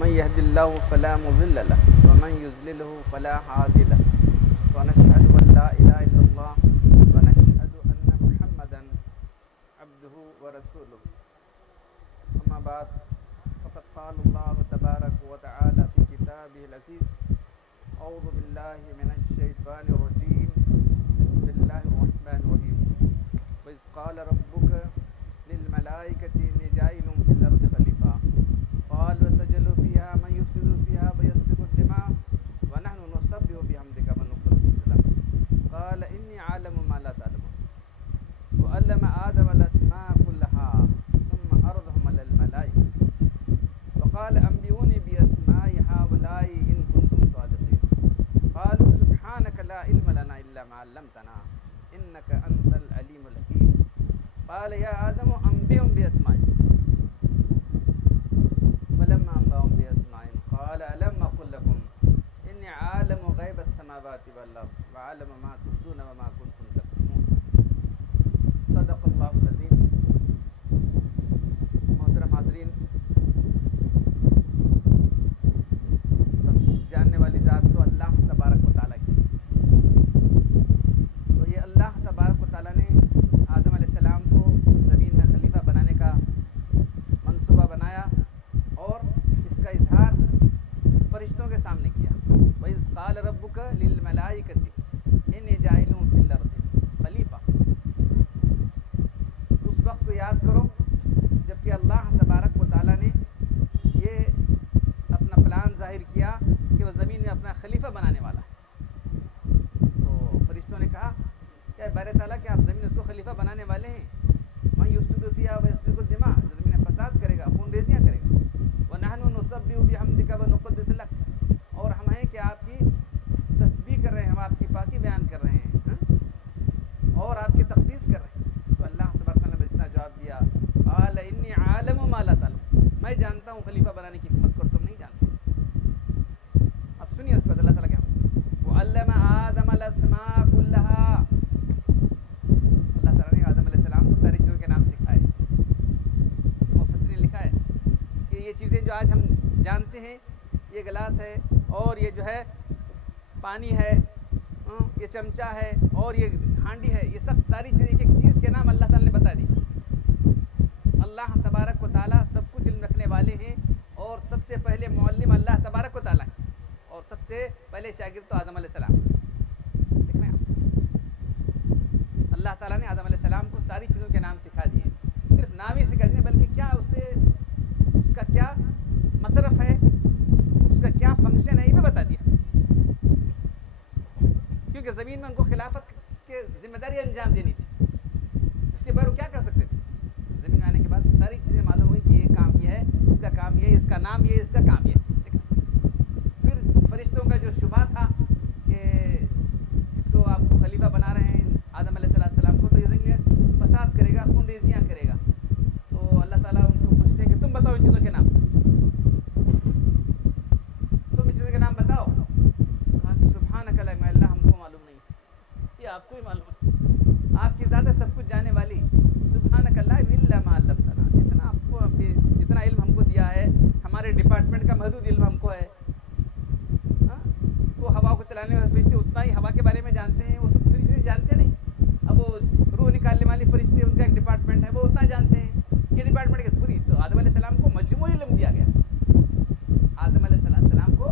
من يهد الله فلا مضل له ومن يضلله فلا هادي له ونشهد أن لا إله إلا الله ونشهد أن محمدا عبده ورسوله أما بعد فقد قال الله تبارك وتعالى في كتابه العزيز أعوذ بالله من الشيطان الرجيم بسم الله الرحمن الرحيم وإذ قال ربك للملائكة إني جاعل في الأرض خليفة قالوا أتجعل فيها من يفسد فيها ويسفك الدماء ونحن نسبح بحمدك ونقدس لك قال إني أعلم ما لا تعلمون وعلم آدم الأسماء كلها ثم عرضهم على الملائكة وقال أنبئوني بأسماء هؤلاء إن كنتم صادقين قالوا سبحانك لا علم لنا إلا ما علمتنا إنك أنت العليم الحكيم قال يا آدم أنبئهم بأسمائهم فلما أنبأهم بأسمائهم قال ألم أقل لكم إني عالم غيب السماوات والأرض وعلم ما تبدون وما كنتم تكتمون صدق اللہ العظیم. محترم حاضرین، سب جاننے والی ذات تو اللہ تبارک و تعالیٰ کی. تو یہ اللہ تبارک و تعالیٰ نے آدم علیہ السلام کو زمین میں خلیفہ بنانے کا منصوبہ بنایا اور اس کا اظہار فرشتوں کے سامنے کیا. وَإِذْ قَالَ رَبُّكَ لِلْمَلَائِكَةِ إِنِّي جَاعِلٌ فِي الْأَرْضِ خلیفہ. اس وقت کو یاد کرو جب کہ اللہ تبارک و تعالیٰ نے یہ اپنا پلان ظاہر کیا کہ وہ زمین میں اپنا خلیفہ بنانے والا ہے. تو فرشتوں نے کہا کہ بار تعالیٰ کہ آپ زمین میں اس کو خلیفہ بنانے والے ہیں. مَن يُفْسِدُ فِيهَا وَيَسْفِكُ الدِّمَاءَ، جو زمین میں فساد کرے گا، خون ریزیاں کرے گا. وَنَحْنُ نُسَبِّحُ بِحَمْدِكَ وَنُقَدِّسُ لَكَ، اور ہم ہیں کہ آپ کی تسبیح کر رہے ہیں، ہم آپ کی پاکی بیان کر رہے ہیں اور آپ کی تقدیس کر رہے ہیں. تو اللہ تبارک نے اتنا جواب دیا، قال انی عالم ما لا تعلم، میں جانتا ہوں خلیفہ بنانے کی حکمت کو تم نہیں جانتے. اب سنیے اس کو اللہ تعالیٰ کیا وَعَلَّمَ آدَمَ الْأَسْمَاءَ كُلَّهَا، اللہ تعالیٰ نے آدم علیہ السلام کو ساری چیزوں کے نام سکھائے. مفسرین نے لکھا ہے کہ یہ چیزیں جو آج ہم جانتے ہیں، یہ گلاس ہے اور یہ جو ہے پانی ہے، یہ چمچہ ہے اور یہ ہانڈی ہے، یہ سب ساری چیزیں ایک ایک چیز کے نام اللہ تعالیٰ نے بتا دی. اللہ تبارک و تعالیٰ سب کچھ علم رکھنے والے ہیں اور سب سے پہلے معلم اللہ تبارک و تعالیٰ ہے اور سب سے پہلے شاگرد تو آدم علیہ السلام. دیکھ رہے ہیں آپ، اللہ تعالیٰ نے آدم علیہ السلام کو ساری چیزوں کے نام سکھا دیے. صرف نام ہی سکھا دیے بلکہ کیا اس کا کیا مصرف ہے، اس کا کیا فنکشن ہے، یہ بھی بتا دیا. کیونکہ زمین میں ان کو خلافت کے ذمہ داری انجام دینی تھی. اس کے بعد وہ کیا کر سکتے تھے؟ زمین میں آنے کے بعد ساری چیزیں معلوم ہوئی کہ یہ کام یہ ہے، اس کا کام یہ ہے، اس کا نام یہ ہے، اس کا کام یہ ہے. پھر فرشتوں کا جو شبہ تھا کہ جس کو آپ کو خلیفہ بنا رہے ہیں آدم علیہ السلام کو، تو یہ زمین میں فساد کرے گا، خون ریزیاں کرے گا. تو اللہ تعالیٰ ان کو پوچھتے ہیں کہ تم بتاؤ ان چیزوں کے نام، تم ان چیزوں کے نام بتاؤ. کہا کہ سبحانک لا علم لنا، ہم کو معلوم نہیں، یہ آپ کو ہی معلوم ہے. آپ کی ذات ہے سب کچھ جانے والی. سبحانک لا علم الا ما علمتنا، جتنا آپ کو جتنا علم ہم کو دیا ہے، ہمارے ڈپارٹمنٹ کا محدود علم ہم کو ہے. وہ ہوا کو چلانے والے فرشتے اتنا ہی ہوا کے بارے میں جانتے ہیں، وہ سب دوسری چیزیں جانتے نہیں. اب وہ روح نکالنے والے فرشتے، ان کا ایک ڈپارٹمنٹ ہے، وہ اتنا جانتے ہیں. یہ ڈپارٹمنٹ کی پوری. تو آدم علیہ السلام کو مجموعی علم دیا گیا. آدم علیہ السلام کو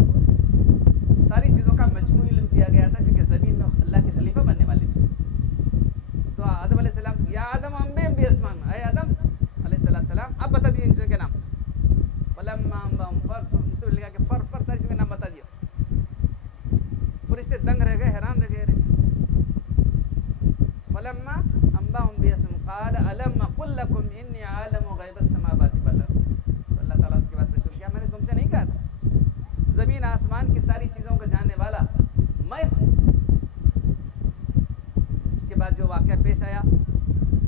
ساری چیزوں کا مجموعی علم دیا گیا تھا کیونکہ زمین میں اللہ کے خلیفہ بننے والے تھے. تو آدم علیہ السلام یا آدم انبئہم باسمائہم، اے آدم علیہ السلام اب بتا دیجیے ان چیزوں کے نام. فلما انبأہم، مسلم لکھا کہ فر ساری چیزوں کے نام بتا دیا. فرشتے دنگ رہ گئے، حیران رہ گئے. فلما انبأہم باسمائہم قال الم اقل لکم انی عالم غیب السماوات والارض. تو اللہ تعالیٰ اس کے بعد فرشتوں کیا میں نے تم سے نہیں کہا تھا زمین آسمان کی ساری چیزوں کو جاننے والا میں ہوں. اس کے بعد جو واقعہ پیش آیا،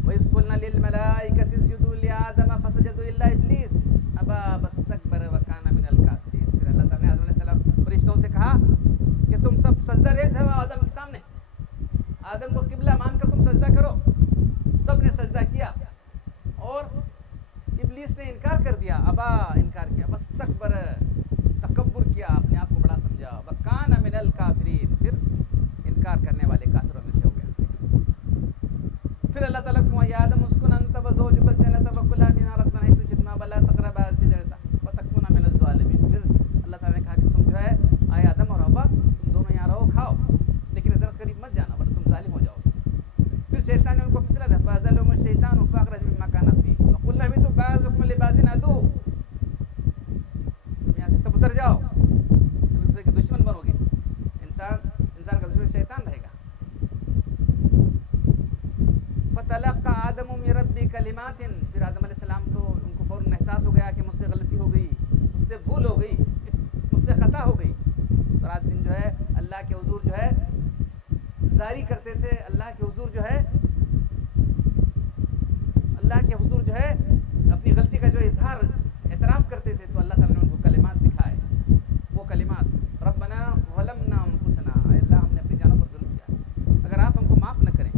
وَإِذْ قُلْنَا لِلْمَلَائِكَةِ اسْجُدُوا لِآدَمَ فَسَجَدُوا إِلَّا إِبْلِيسَ أَبَىٰ وَاسْتَكْبَرَ وَكَانَ مِنَ الْكَافِرِينَ. پھر اللہ تعالیٰ نے آدم علیہ السلام فرشتوں سے کہا کہ تم سب سجدہ ریز ہو آدم کے سامنے، آدم کو قبلہ مان کر تم سجدہ کرو. سب نے سجدہ کیا اور ابلیس نے انکار کر دیا، ابا انکار کیا، واستکبر اتر جاؤ، ایک دوسرے کے دشمن بنو گے، انسان کا دشمن شیطان رہے گا. فتلقى آدم من ربه کلمات، پھر آدم علیہ السلام تو ان کو فوراً احساس ہو گیا کہ مجھ سے غلطی ہو گئی، مجھ سے بھول ہو گئی، مجھ سے خطا ہو گئی. رات دن جو ہے اللہ کے حضور جو ہے زاری کرتے تھے، اللہ کے حضور جو ہے اپنی غلطی کا جو اظہار اعتراف کرتے تھے. تو اللہ تعالیٰ نے ان کو کلمات سکھائے. وہ کلمات ربنا ظلمنا انفسنا، اے اللہ ہم نے اپنی جانوں پر ظلم کیا، اگر آپ ہم کو معاف نہ کریں،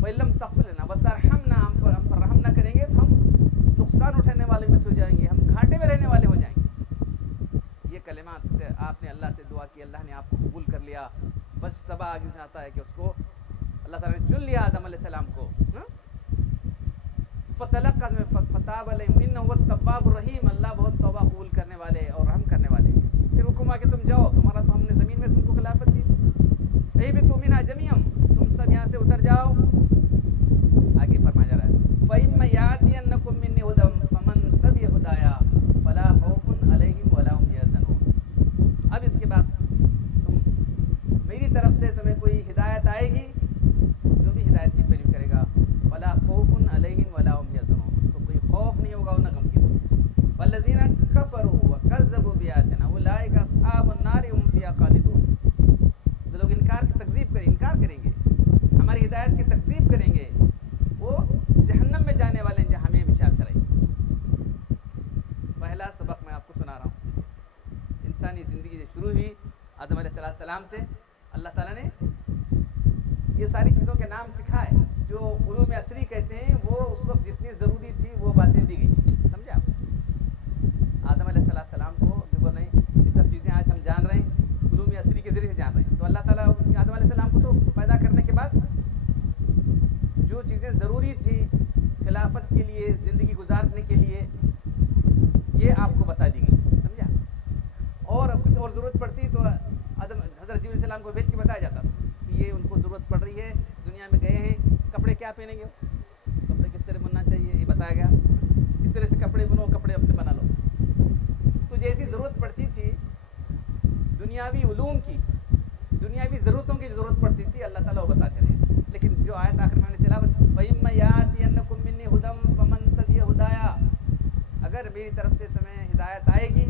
وَإِن لَّمْ تَغْفِرْ لَنَا وَتَرْحَمْنَا، ہم پر رحم نہ کریں گے تو ہم نقصان اٹھانے والے میں سے ہو جائیں گے، ہم گھاٹے میں رہنے والے ہو جائیں گے. یہ کلمات سے آپ نے اللہ سے دعا کی، اللہ نے آپ کو قبول کر لیا. بس تبا آگے سے آتا ہے کہ اس کو اللہ تعالیٰ نے چن لیا آدم علیہ السلام کو. فتاب علیہم انہ هو التواب الرحیم، اللہ بہت توبہ قبول کرنے والے اور رحم کرنے والے. پھر حکم آ کہ تم جاؤ، تمہارا تو ہم نے زمین میں تم کو خلافت دی، اہبطوا منھا جمیعا، تم سب یہاں سے اتر جاؤ. آگے فرمایا جا رہا ہے فَإِمَّا يَأْتِيَنَّكُم مِّنِّي هُدًى فَمَن تَبِعَ هُدَايَا فَلَا خَوْفٌ عَلَيْهِمْ وَلَا هُمْ يَحْزَنُونَ. اب اس کے بعد میری طرف سے تمہیں کوئی ہدایت آئے گی، جو بھی ہدایت کی پیروی کرے گا، فَلَا خَوْفٌ عَلَيْهِمْ وَلَا هُمْ يَحْزَنُونَ، اس کو کوئی خوف نہیں ہوگا اور نہ غمگین ہوگا. وَالَّذِينَ كَفَرُوا وَكَذَّبُوا بِآيَاتِنَا أُولَٰئِكَ أَصْحَابُ النَّارِ هُمْ فِيهَا خَالِدُونَ. جو لوگ انکار کریں گے، ہماری ہدایت کی تکذیب کریں گے، وہ جہنم میں جانے والے ہیں جہاں ہمیں ہمیشہ چلائیں گے. پہلا سبق میں آپ کو سنا رہا ہوں. انسانی زندگی جو شروع ہوئی آدم علیہ السلام سے، اللہ تعالیٰ نے یہ ساری چیزوں کے نام سکھائے جو علوم عصری کہتے ہیں. وہ اس وقت جتنی ضروری تھی وہ باتیں دی گئی. سمجھا؟ آدم علیہ السلام کو جو بول رہے ہیں یہ سب چیزیں آج ہم جان رہے ہیں، علوم عصری کے ذریعے سے جان رہے ہیں. تو اللہ تعالیٰ آدم علیہ السلام کو تو پیدا کرنے کے بعد جو چیزیں ضروری تھی خلافت کے لیے، زندگی گزارنے کے لیے، یہ آپ کو بتا دی گئی. سمجھا؟ اور کچھ اور ضرورت پڑتی تو حضرت جبرائیل علیہ السلام کو بھیج کے بتایا جاتا تھا کہ یہ ان کو ضرورت پڑ رہی ہے، دنیا میں گئے ہیں، کپڑے کیا پہنیں گے، کپڑے کس طرح بننا چاہیے یہ بتایا گیا، اس طرح سے کپڑے بنو، کپڑے اپنے بنا لو. تو جیسی ضرورت پڑتی تھی دنیاوی علوم کی، دنیاوی ضرورتوں کی ضرورت پڑتی تھی، اللہ تعالیٰ وہ بتاتے رہے. لیکن جو آیت آخر میں نے تلاوت فَإِمَّا يَأْتِيَنَّكُم مِّنِّي هُدًى فَمَن تَبِعَ هُدَايَا، اگر میری طرف سے تمہیں ہدایت آئے گی،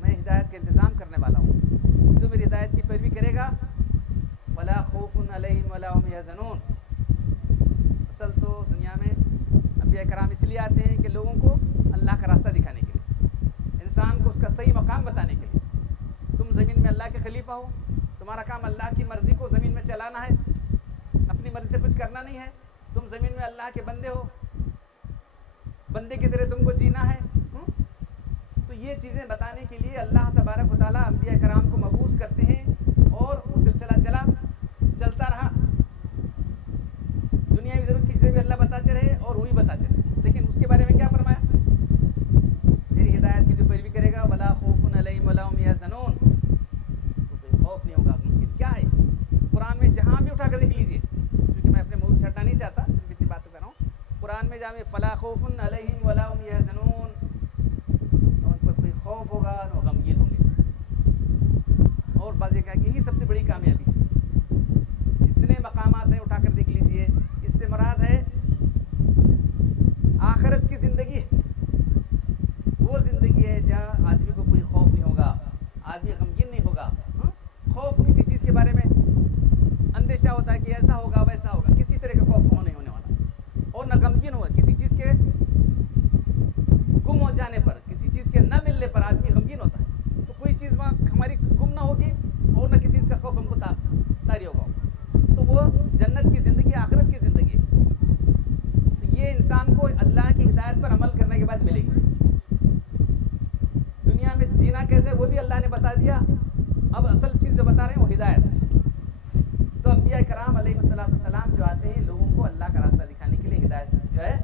میں ہدایت کا انتظام کرنے والا ہوں، جو میری ہدایت کی پیروی کرے گا فَلَا خَوْفٌ عَلَيْهِمْ وَلَا هُمْ يَحْزَنُونَ. اصل تو دنیا میں انبیاء کرام اس لیے آتے ہیں کہ لوگوں کو اللہ کا راستہ دکھانے کے لیے، انسان کو اس کا صحیح مقام بتانے کے لیے. تم زمین میں اللہ کے خلیفہ ہو، تمہارا کام اللہ کی مرضی کو زمین میں چلانا ہے، اپنی مرضی سے کچھ کرنا نہیں ہے. تم زمین میں اللہ کے بندے ہو، بندے کی طرح تم کو جینا ہے. تو یہ چیزیں بتانے کے لیے اللہ تبارک و تعالیٰ انبیاء کرام کو مبعوث کرتے ہیں، اور وہ سلسلہ چلتا رہا. دنیاوی ضرورت کی چیزیں بھی اللہ بتاتے رہے اور وہی بتاتے رہے. لیکن اس کے بارے میں کیا فرمایا؟ میری ہدایت کی جو پیروی کرے گا وَلَا خَوْفٌ عَلَيْهِمْ وَلَا هُمْ يَحْزَنُونَ، اس کو کوئی خوف نہیں ہوگا. کیا ہے قرآن میں جہاں بھی اٹھا کر دیکھ لیجیے، کیونکہ میں اپنے موضوع سے ہٹنا نہیں چاہتا، اتنی باتیں کر رہا ہوں. قرآن میں جہاں فَلَا خَوْفٌ عَلَيْهِمْ وَلَا هُمْ يَحْزَنُونَ، ان پر کوئی خوف ہوگا نہ غمگین ہوں گے. اور بعض یہ کہا کہ یہی سب سے بڑی کامیابی ہے. اتنے مقامات ہیں، اٹھا کر دیکھ لیجیے. اس سے مراد ہے آخرت کی زندگی، وہ زندگی ہے جہاں آدمی کو کوئی خوف نہیں ہوگا، آدمی غمگین نہیں ہوگا. خوف کسی چیز کے بارے میں اندیشہ ہوتا ہے کہ ایسا ہوگا ویسا ہوگا، کسی طرح کا خوف نہیں ہونے والا. اور نہ غمگین ہوگا کسی چیز کے گم ہو جانے پر، کسی چیز کے نہ ملنے پر آدمی غمگین ہوتا ہے. تو کوئی چیز وہاں ہماری گم نہ ہوگی اور نہ کسی چیز کا خوف ہم کو طاری ہوگا. تو وہ جنت کی زندگی، آخرت کی زندگی. تو یہ انسان کو اللہ کی ہدایت پر عمل کرنے کے بعد ملے گی. دنیا میں جینا کیسے وہ بھی اللہ نے بتا دیا. اب اصل چیز جو بتا رہے ہیں وہ ہدایت ہے. تو انبیاء کرام علیہ السلام جو آتے ہیں لوگوں کو اللہ کا راستہ دکھانے کے لیے، ہدایت جو ہے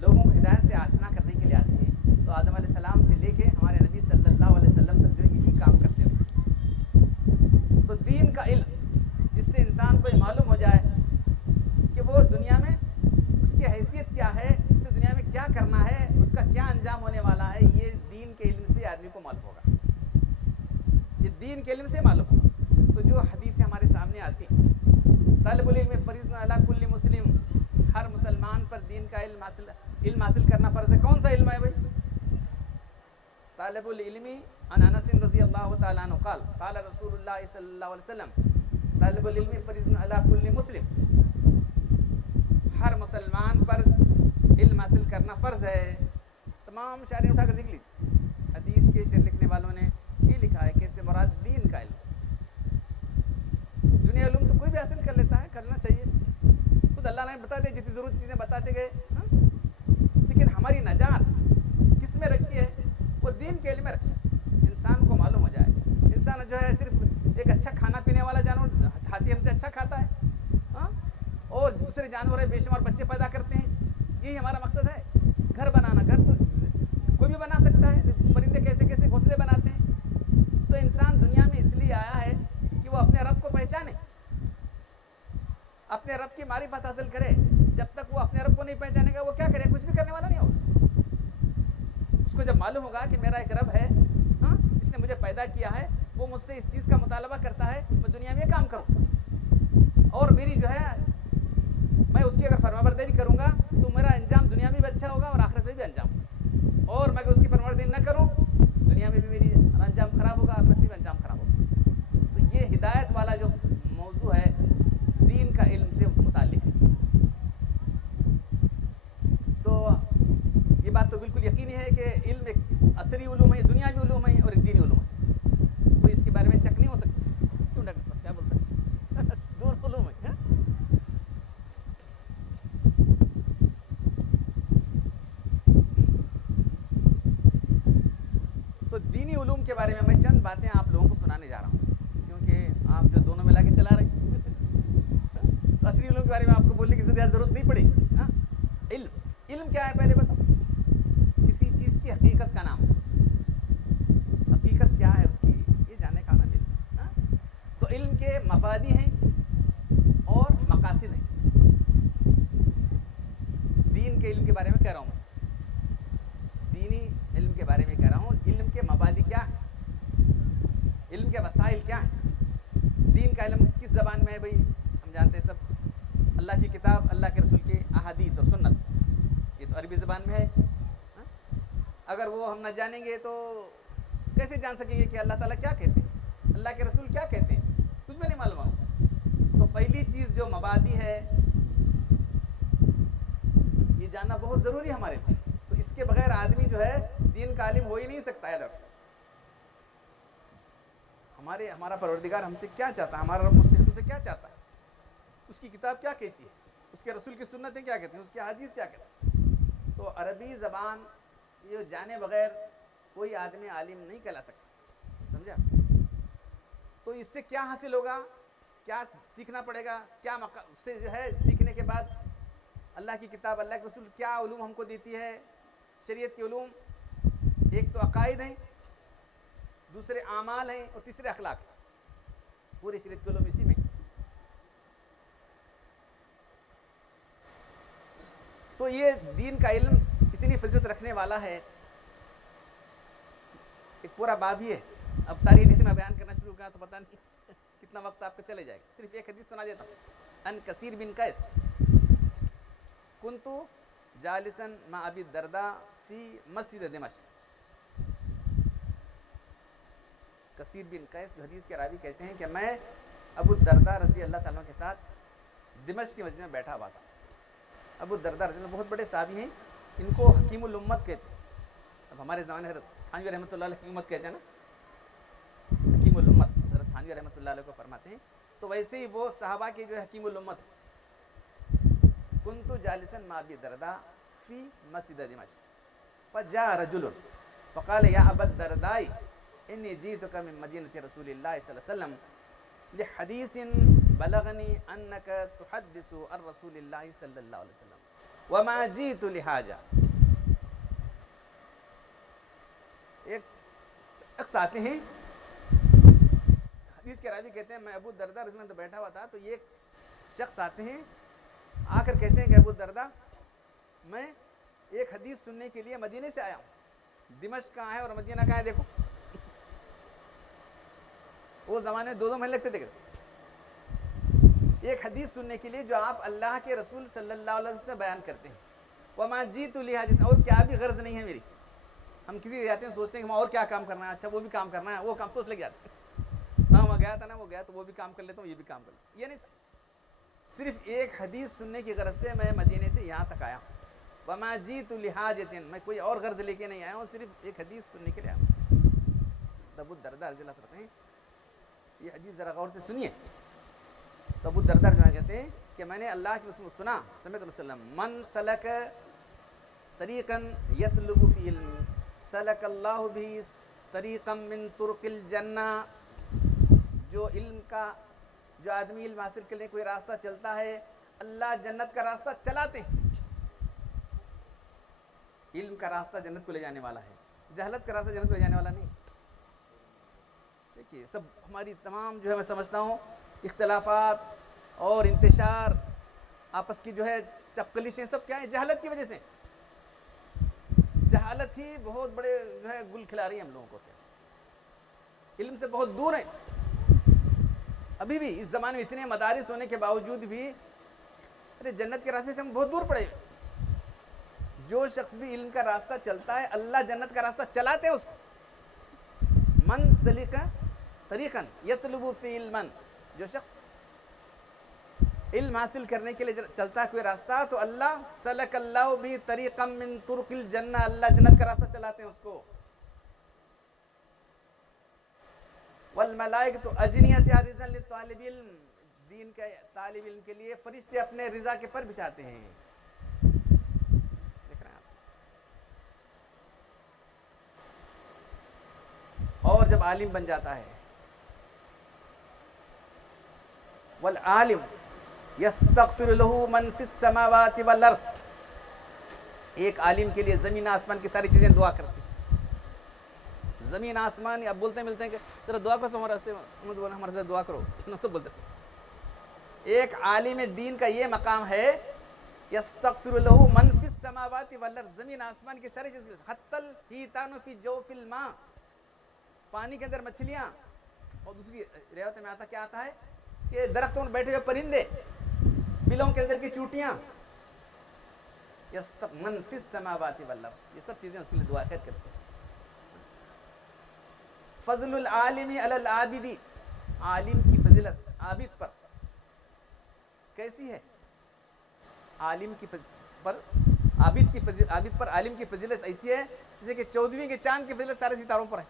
لوگوں کو ہدایت سے آشنا کرنے کے لیے آتے ہیں. تو آدم علیہ السلام سے لے کے ہمارے نبی صلی اللہ علیہ وسلم تک جو یہی کام کرتے تھے. تو دین کا علم جس سے انسان کو یہ معلوم ہو جائے کہ وہ دنیا میں اس کی حیثیت کیا ہے، اسے دنیا میں کیا کرنا ہے، اس کا کیا انجام ہونے والا ہے، یہ دین کے علم سے معلوم ہوگا. تو جو حدیثیں ہمارے سامنے آتی ہیں، طالب العلم فریض علی کل مسلم، ہر مسلمان پر دین کا علم حاصل کرنا فرض ہے. کون سا علم ہے بھائی؟ طالب العلم عن انس رضی اللہ تعالیٰ عنہ قال قال رسول اللہ صلی اللہ علیہ وسلم طالب العلم فریض علی کل مسلم، ہر مسلمان پر علم حاصل کرنا فرض ہے. تمام شاعری اٹھا کر دیکھ لیجیے، حدیث کے شعر لکھنے والوں نے یہ لکھا ہے کہ اس سے مراد دین کا علم. دنیا علوم تو کوئی بھی حاصل کر لیتا ہے، کرنا چاہیے، خود اللہ نے بتا دیا، جتنی ضرورت چیزیں بتاتے گئے. لیکن ہماری نجات کس میں رکھی ہے؟ وہ دین کے علم میں رکھی. انسان کو معلوم ہو جائے. انسان جو ہے صرف ایک اچھا کھانا پینے والا جانور، ہاتھی ہم سے اچھا کھاتا ہے، اور دوسرے جانور بے شمار بچے پیدا کرتے ہیں. یہی ہمارا مقصد ہے. گھر بنانا، گھر تو کوئی بھی بنا سکتا ہے. پرندے کیسے کیسے گھونسلے بناتے ہیں. تو انسان دنیا میں اس لیے آیا ہے کہ وہ اپنے رب کو پہچانے، اپنے رب کی معرفت حاصل کرے. جب تک وہ اپنے رب کو نہیں پہچانے گا وہ کیا کرے؟ کچھ بھی کرنے والا نہیں ہوگا. اس کو جب معلوم ہوگا کہ میرا ایک رب ہے جس نے مجھے پیدا کیا ہے، وہ مجھ سے اس چیز کا مطالبہ کرتا ہے میں دنیا میں یہ کام کروں، اور میری جو ہے میں اس کی اگر فرمانبرداری کروں گا تو میرا انجام دنیا میں بھی اچھا ہوگا اور آخرت میں بھی انجام ہوگا. اور میں اگر اس کی فرمانبرداری نہ کروں، دنیا میں بھی میری انجام خراب ہوگا، آخرت میں بھی انجام خراب ہوگا. تو یہ ہدایت والا جو موضوع ہے دین کا علم سے متعلق ہے. تو یہ بات تو بالکل یقینی ہے کہ علم ایک عصری علوم ہے، دنیاوی علوم ہے اور ایک دینی علوم ہے. کوئی اس کے بارے میں شک نہیں ہو سکتا. کیوں ڈاکٹر صاحب کیا بولتے ہیں؟ دونوں علوم ہے. تو دینی علوم کے بارے میں چند باتیں آپ لوگوں کو سنانے جا رہا ہوں، کیونکہ آپ جو دونوں ملا کے چلا رہے ہیں. عصری علوم کے بارے میں آپ کو بولنے کی زیادہ ضرورت نہیں پڑی. علم کیا ہے پہلے بتاؤ. کسی چیز کی حقیقت کا نام. حقیقت کیا ہے اس کی، یہ جاننے کا علم. تو علم کے مبادی ہیں اور مقاصد ہیں. دین کے علم کے بارے میں کہہ رہا ہوں، دینی علم کے بارے میں کہہ رہا ہوں. علم کے مبادی کیا ہیں، علم کے وسائل کیا ہیں. دین کا علم کس زبان میں ہے بھائی؟ ہم جانتے ہیں سب، اللہ کی کتاب، اللہ کے رسول کی احادیث اور سنت، یہ تو عربی زبان میں ہے. اگر وہ ہم نہ جانیں گے تو کیسے جان سکیں گے کہ اللہ تعالیٰ کیا کہتے ہیں، اللہ کے رسول کیا کہتے ہیں؟ کچھ بھی نہیں معلوم ہوگا. تو پہلی چیز جو مبادی ہے یہ جاننا بہت ضروری ہے ہمارے لیے. تو اس کے بغیر آدمی جو ہے دین کا عالم ہو ہی نہیں سکتا ہے. ہمارا پروردگار ہم سے کیا چاہتا ہے، ہمارا رب ہم سے کیا چاہتا ہے، اس کی کتاب کیا کہتی ہے، اس کے رسول کی سنتیں کیا کہتی ہیں، اس کی حدیث کیا کہتی ہے. تو عربی زبان یہ جانے بغیر کوئی آدمی عالم نہیں کہلا سکتا. سمجھا؟ تو اس سے کیا حاصل ہوگا، کیا سیکھنا پڑے گا، کیا اس سے جو ہے سیکھنے کے بعد اللہ کی کتاب، اللہ کے رسول کیا علوم ہم کو دیتی ہے. شریعت کے علوم ایک تو عقائد ہیں، دوسرے اعمال ہیں اور تیسرے اخلاق ہیں. پوری شریعت کے علوم اسی میں. تو یہ دین کا علم اتنی فضیلت رکھنے والا ہے، ایک پورا باب ہی ہے. اب ساری حدیثیں میں بیان کرنا شروع کرا تو پتہ نہیں کتنا وقت آپ کو چلے جائے گا. صرف ایک حدیث سنا دیتا ہوں. ان کثیر بن قیس کنتو جالسا مع ابی الدرداء فی مسجد دمشق. کثیر بن قیس جو حدیث کے راوی کہتے ہیں کہ میں ابو الدرداء رضی اللہ تعالیٰ کے ساتھ دمشق کی مسجد میں بیٹھا ہوا تھا. ابو الدرداء رضی اللہ بہت بڑے صحابی ہیں، ان کو حکیم الامت کہتے ہیں. اب ہمارے زمانے حضرت تھانوی رحمۃ اللہ علیہ حکیم الامت کہتے ہیں نا، حکیم الامت حضرت تھانوی رحمۃ اللہ علیہ کو فرماتے ہیں. تو ویسے ہی وہ صحابہ کے جو ہے حکیم الامت. کنت جالسا مع ابی الدرداء فی مسجد دمشق فجاء رجل فقال یا ابا الدرداء انی جئتک من مدینۃ رسول اللہ صلی اللہ علیہ وسلم لحدیث بلغنی انک تحدث عن رسول اللہ صلی اللہ علیہ وسلم وما جئت لحاجہ. ایک شخص آتے ہیں، حدیث کے راوی کہتے ہیں میں ابو الدرداء رضی اللہ عنہ بیٹھا ہوا تھا، تو یہ ایک شخص آتے ہیں، آ کر کہتے ہیں کہ ابو الدرداء میں ایک حدیث سننے کے لیے مدینے سے آیا ہوں. دمشق کہاں ہے اور مدینہ کہاں ہے؟ دیکھو وہ زمانے میں 2 مہینے لگتے تھے ایک حدیث سننے کے لیے جو آپ اللہ کے رسول صلی اللہ علیہ وسلم سے بیان کرتے ہیں. وما جیت لحاجت، اور کیا بھی غرض نہیں ہے میری. ہم کسی جاتے ہیں سوچتے ہیں کہ اور کیا کام کرنا ہے، اچھا وہ بھی کام کرنا ہے، وہ کام سوچ لے جاتے ہیں. ہاں وہاں گیا تھا نا، وہ گیا تو وہ بھی کام کر لیتا ہوں، یہ بھی کام کر لیتا ہوں. یہ نہیں تھا، صرف ایک حدیث سننے کی غرض سے میں مدینے سے یہاں تک آیا ہوں. وما جیت لحاجت، میں کوئی اور غرض لے کے نہیں آیا ہوں، صرف ایک حدیث سننے کے لیے آیا ہوں. ابو الدرداء رضی اللہ عنہ کہتے ہیں، یہ حدیث ذرا غور سے سنیے. تو ابو الدرداء جو کہتے ہیں کہ میں نے اللہ کے رسول سنا، سمعت رسول اللہ من سلک طریقا یطلب فی علم سلک اللہ بھی طریقا من طرق الجنہ. جو علم کا، جو آدمی علم حاصل کرنے کوئی راستہ چلتا ہے، اللہ جنت کا راستہ چلاتے ہیں. علم کا راستہ جنت کو لے جانے والا ہے، جہالت کا راستہ جنت کو لے جانے والا نہیں. دیکھیے سب ہماری تمام جو ہے میں سمجھتا ہوں اختلافات اور انتشار، آپس کی جو ہے چپکلیشیں، سب کیا ہیں؟ جہالت کی وجہ سے. جہالت ہی بہت بڑے جو ہے گل کھلا رہی ہے ہم لوگوں کو. کیا علم سے بہت دور ہیں. ابھی بھی اس زمانے میں اتنے مدارس ہونے کے باوجود بھی ارے جنت کے راستے سے ہم بہت دور پڑے. جو شخص بھی علم کا راستہ چلتا ہے، اللہ جنت کا راستہ چلاتے ہیں اس کو. من سلک طریقا یطلب فی علما، جو شخص علم حاصل کرنے کے لیے چلتا ہے کوئی راستہ، تو اللہ سلک اللہ بھی طریقا من طرق الجنہ، اللہ جنت کا راستہ چلاتے ہیں اس کو. والملائکۃ اجنحۃ رضا للطالب علم، دین کے طالب علم کے لیے فرشتے اپنے رضا کے پر بچھاتے ہیں. دیکھ رہے ہیں آپ. اور جب عالم بن جاتا ہے، والعالم یستغفر له من فی السماوات والارض، ایک عالم کے لیے زمین آسمان کی ساری چیزیں دعا کرتی ہیں. زمین آسمان اب بولتے ملتے ہیں کہ ذرا دعا کرو ہمارے راستے میں، ہمارے ساتھ دعا کرو، سب بولتے ہیں. ایک عالم دین کا یہ مقام ہے، یستغفر له من فی السماوات والارض، زمین آسمان کی ساری چیزیں، حتی الحیتان فی جوف الماء، پانی کے اندر مچھلیاں. اور دوسری روایت میں آتا کیا آتا ہے کہ درختوں میں بیٹھے ہوئے پرندے، بلوں کے اندر کی چوٹیاں. من فی السماوات والارض، یہ سب چیزیں اس کے لیے دعا کرتے ہیں. فضل العالم علی العابد، عالم کی فضیلت عابد پر کیسی ہے؟ عالم کی پر عابد کی فضیلت، عابد پر عالم کی فضیلت ایسی ہے جیسے کہ 14ویں کے چاند کی فضیلت سارے ستاروں پر ہے.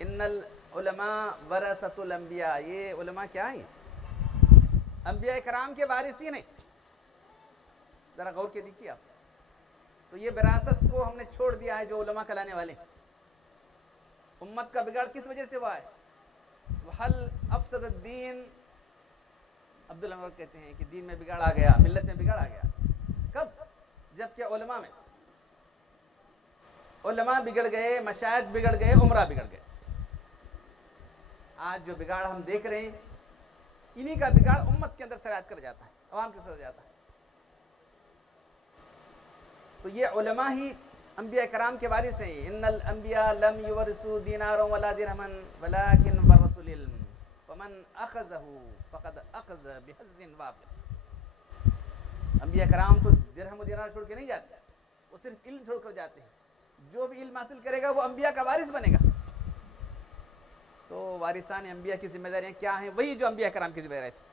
ان العلماء ورثۃ الانبیاء، یہ علماء کیا ہیں؟ انبیاء کرام کے وارثین ہیں. ذرا غور کے دیکھیے آپ. تو یہ وراثت کو ہم نے چھوڑ دیا ہے جو علماء کہلانے والے. امت کا بگاڑ کس وجہ سے ہوا ہے؟ وَهَلْ أَفْسَدَ الدِّينَ، عبداللہ کہتے ہیں کہ دین میں بگاڑ آ گیا، ملت میں بگاڑ آ گیا. کب؟ جب کہ علماء میں، علماء بگڑ گئے، مشائخ بگڑ گئے، عمرا بگڑ گئے. آج جو بگاڑ ہم دیکھ رہے ہیں، انہی کا بگاڑ امت کے اندر سرایت کر جاتا ہے، عوام کے سر جاتا ہے. تو یہ علماء ہی انبیاء کرام کے وارث ہیں. ان الانبیاء لم یورثوا دینارا ولا درہما ولکن ورثوا العلم فمن اخذہ فقد اخذ بحظ وافر. انبیاء کرام تو درہم و دینار چھوڑ کے نہیں جاتے، وہ صرف علم چھوڑ کر جاتے ہیں. جو بھی علم حاصل کرے گا وہ انبیاء کا وارث بنے گا. تو وارثان انبیاء کی ذمہ داریاں کیا ہیں؟ وہی جو انبیاء کرام کی ذمہ داری تھی،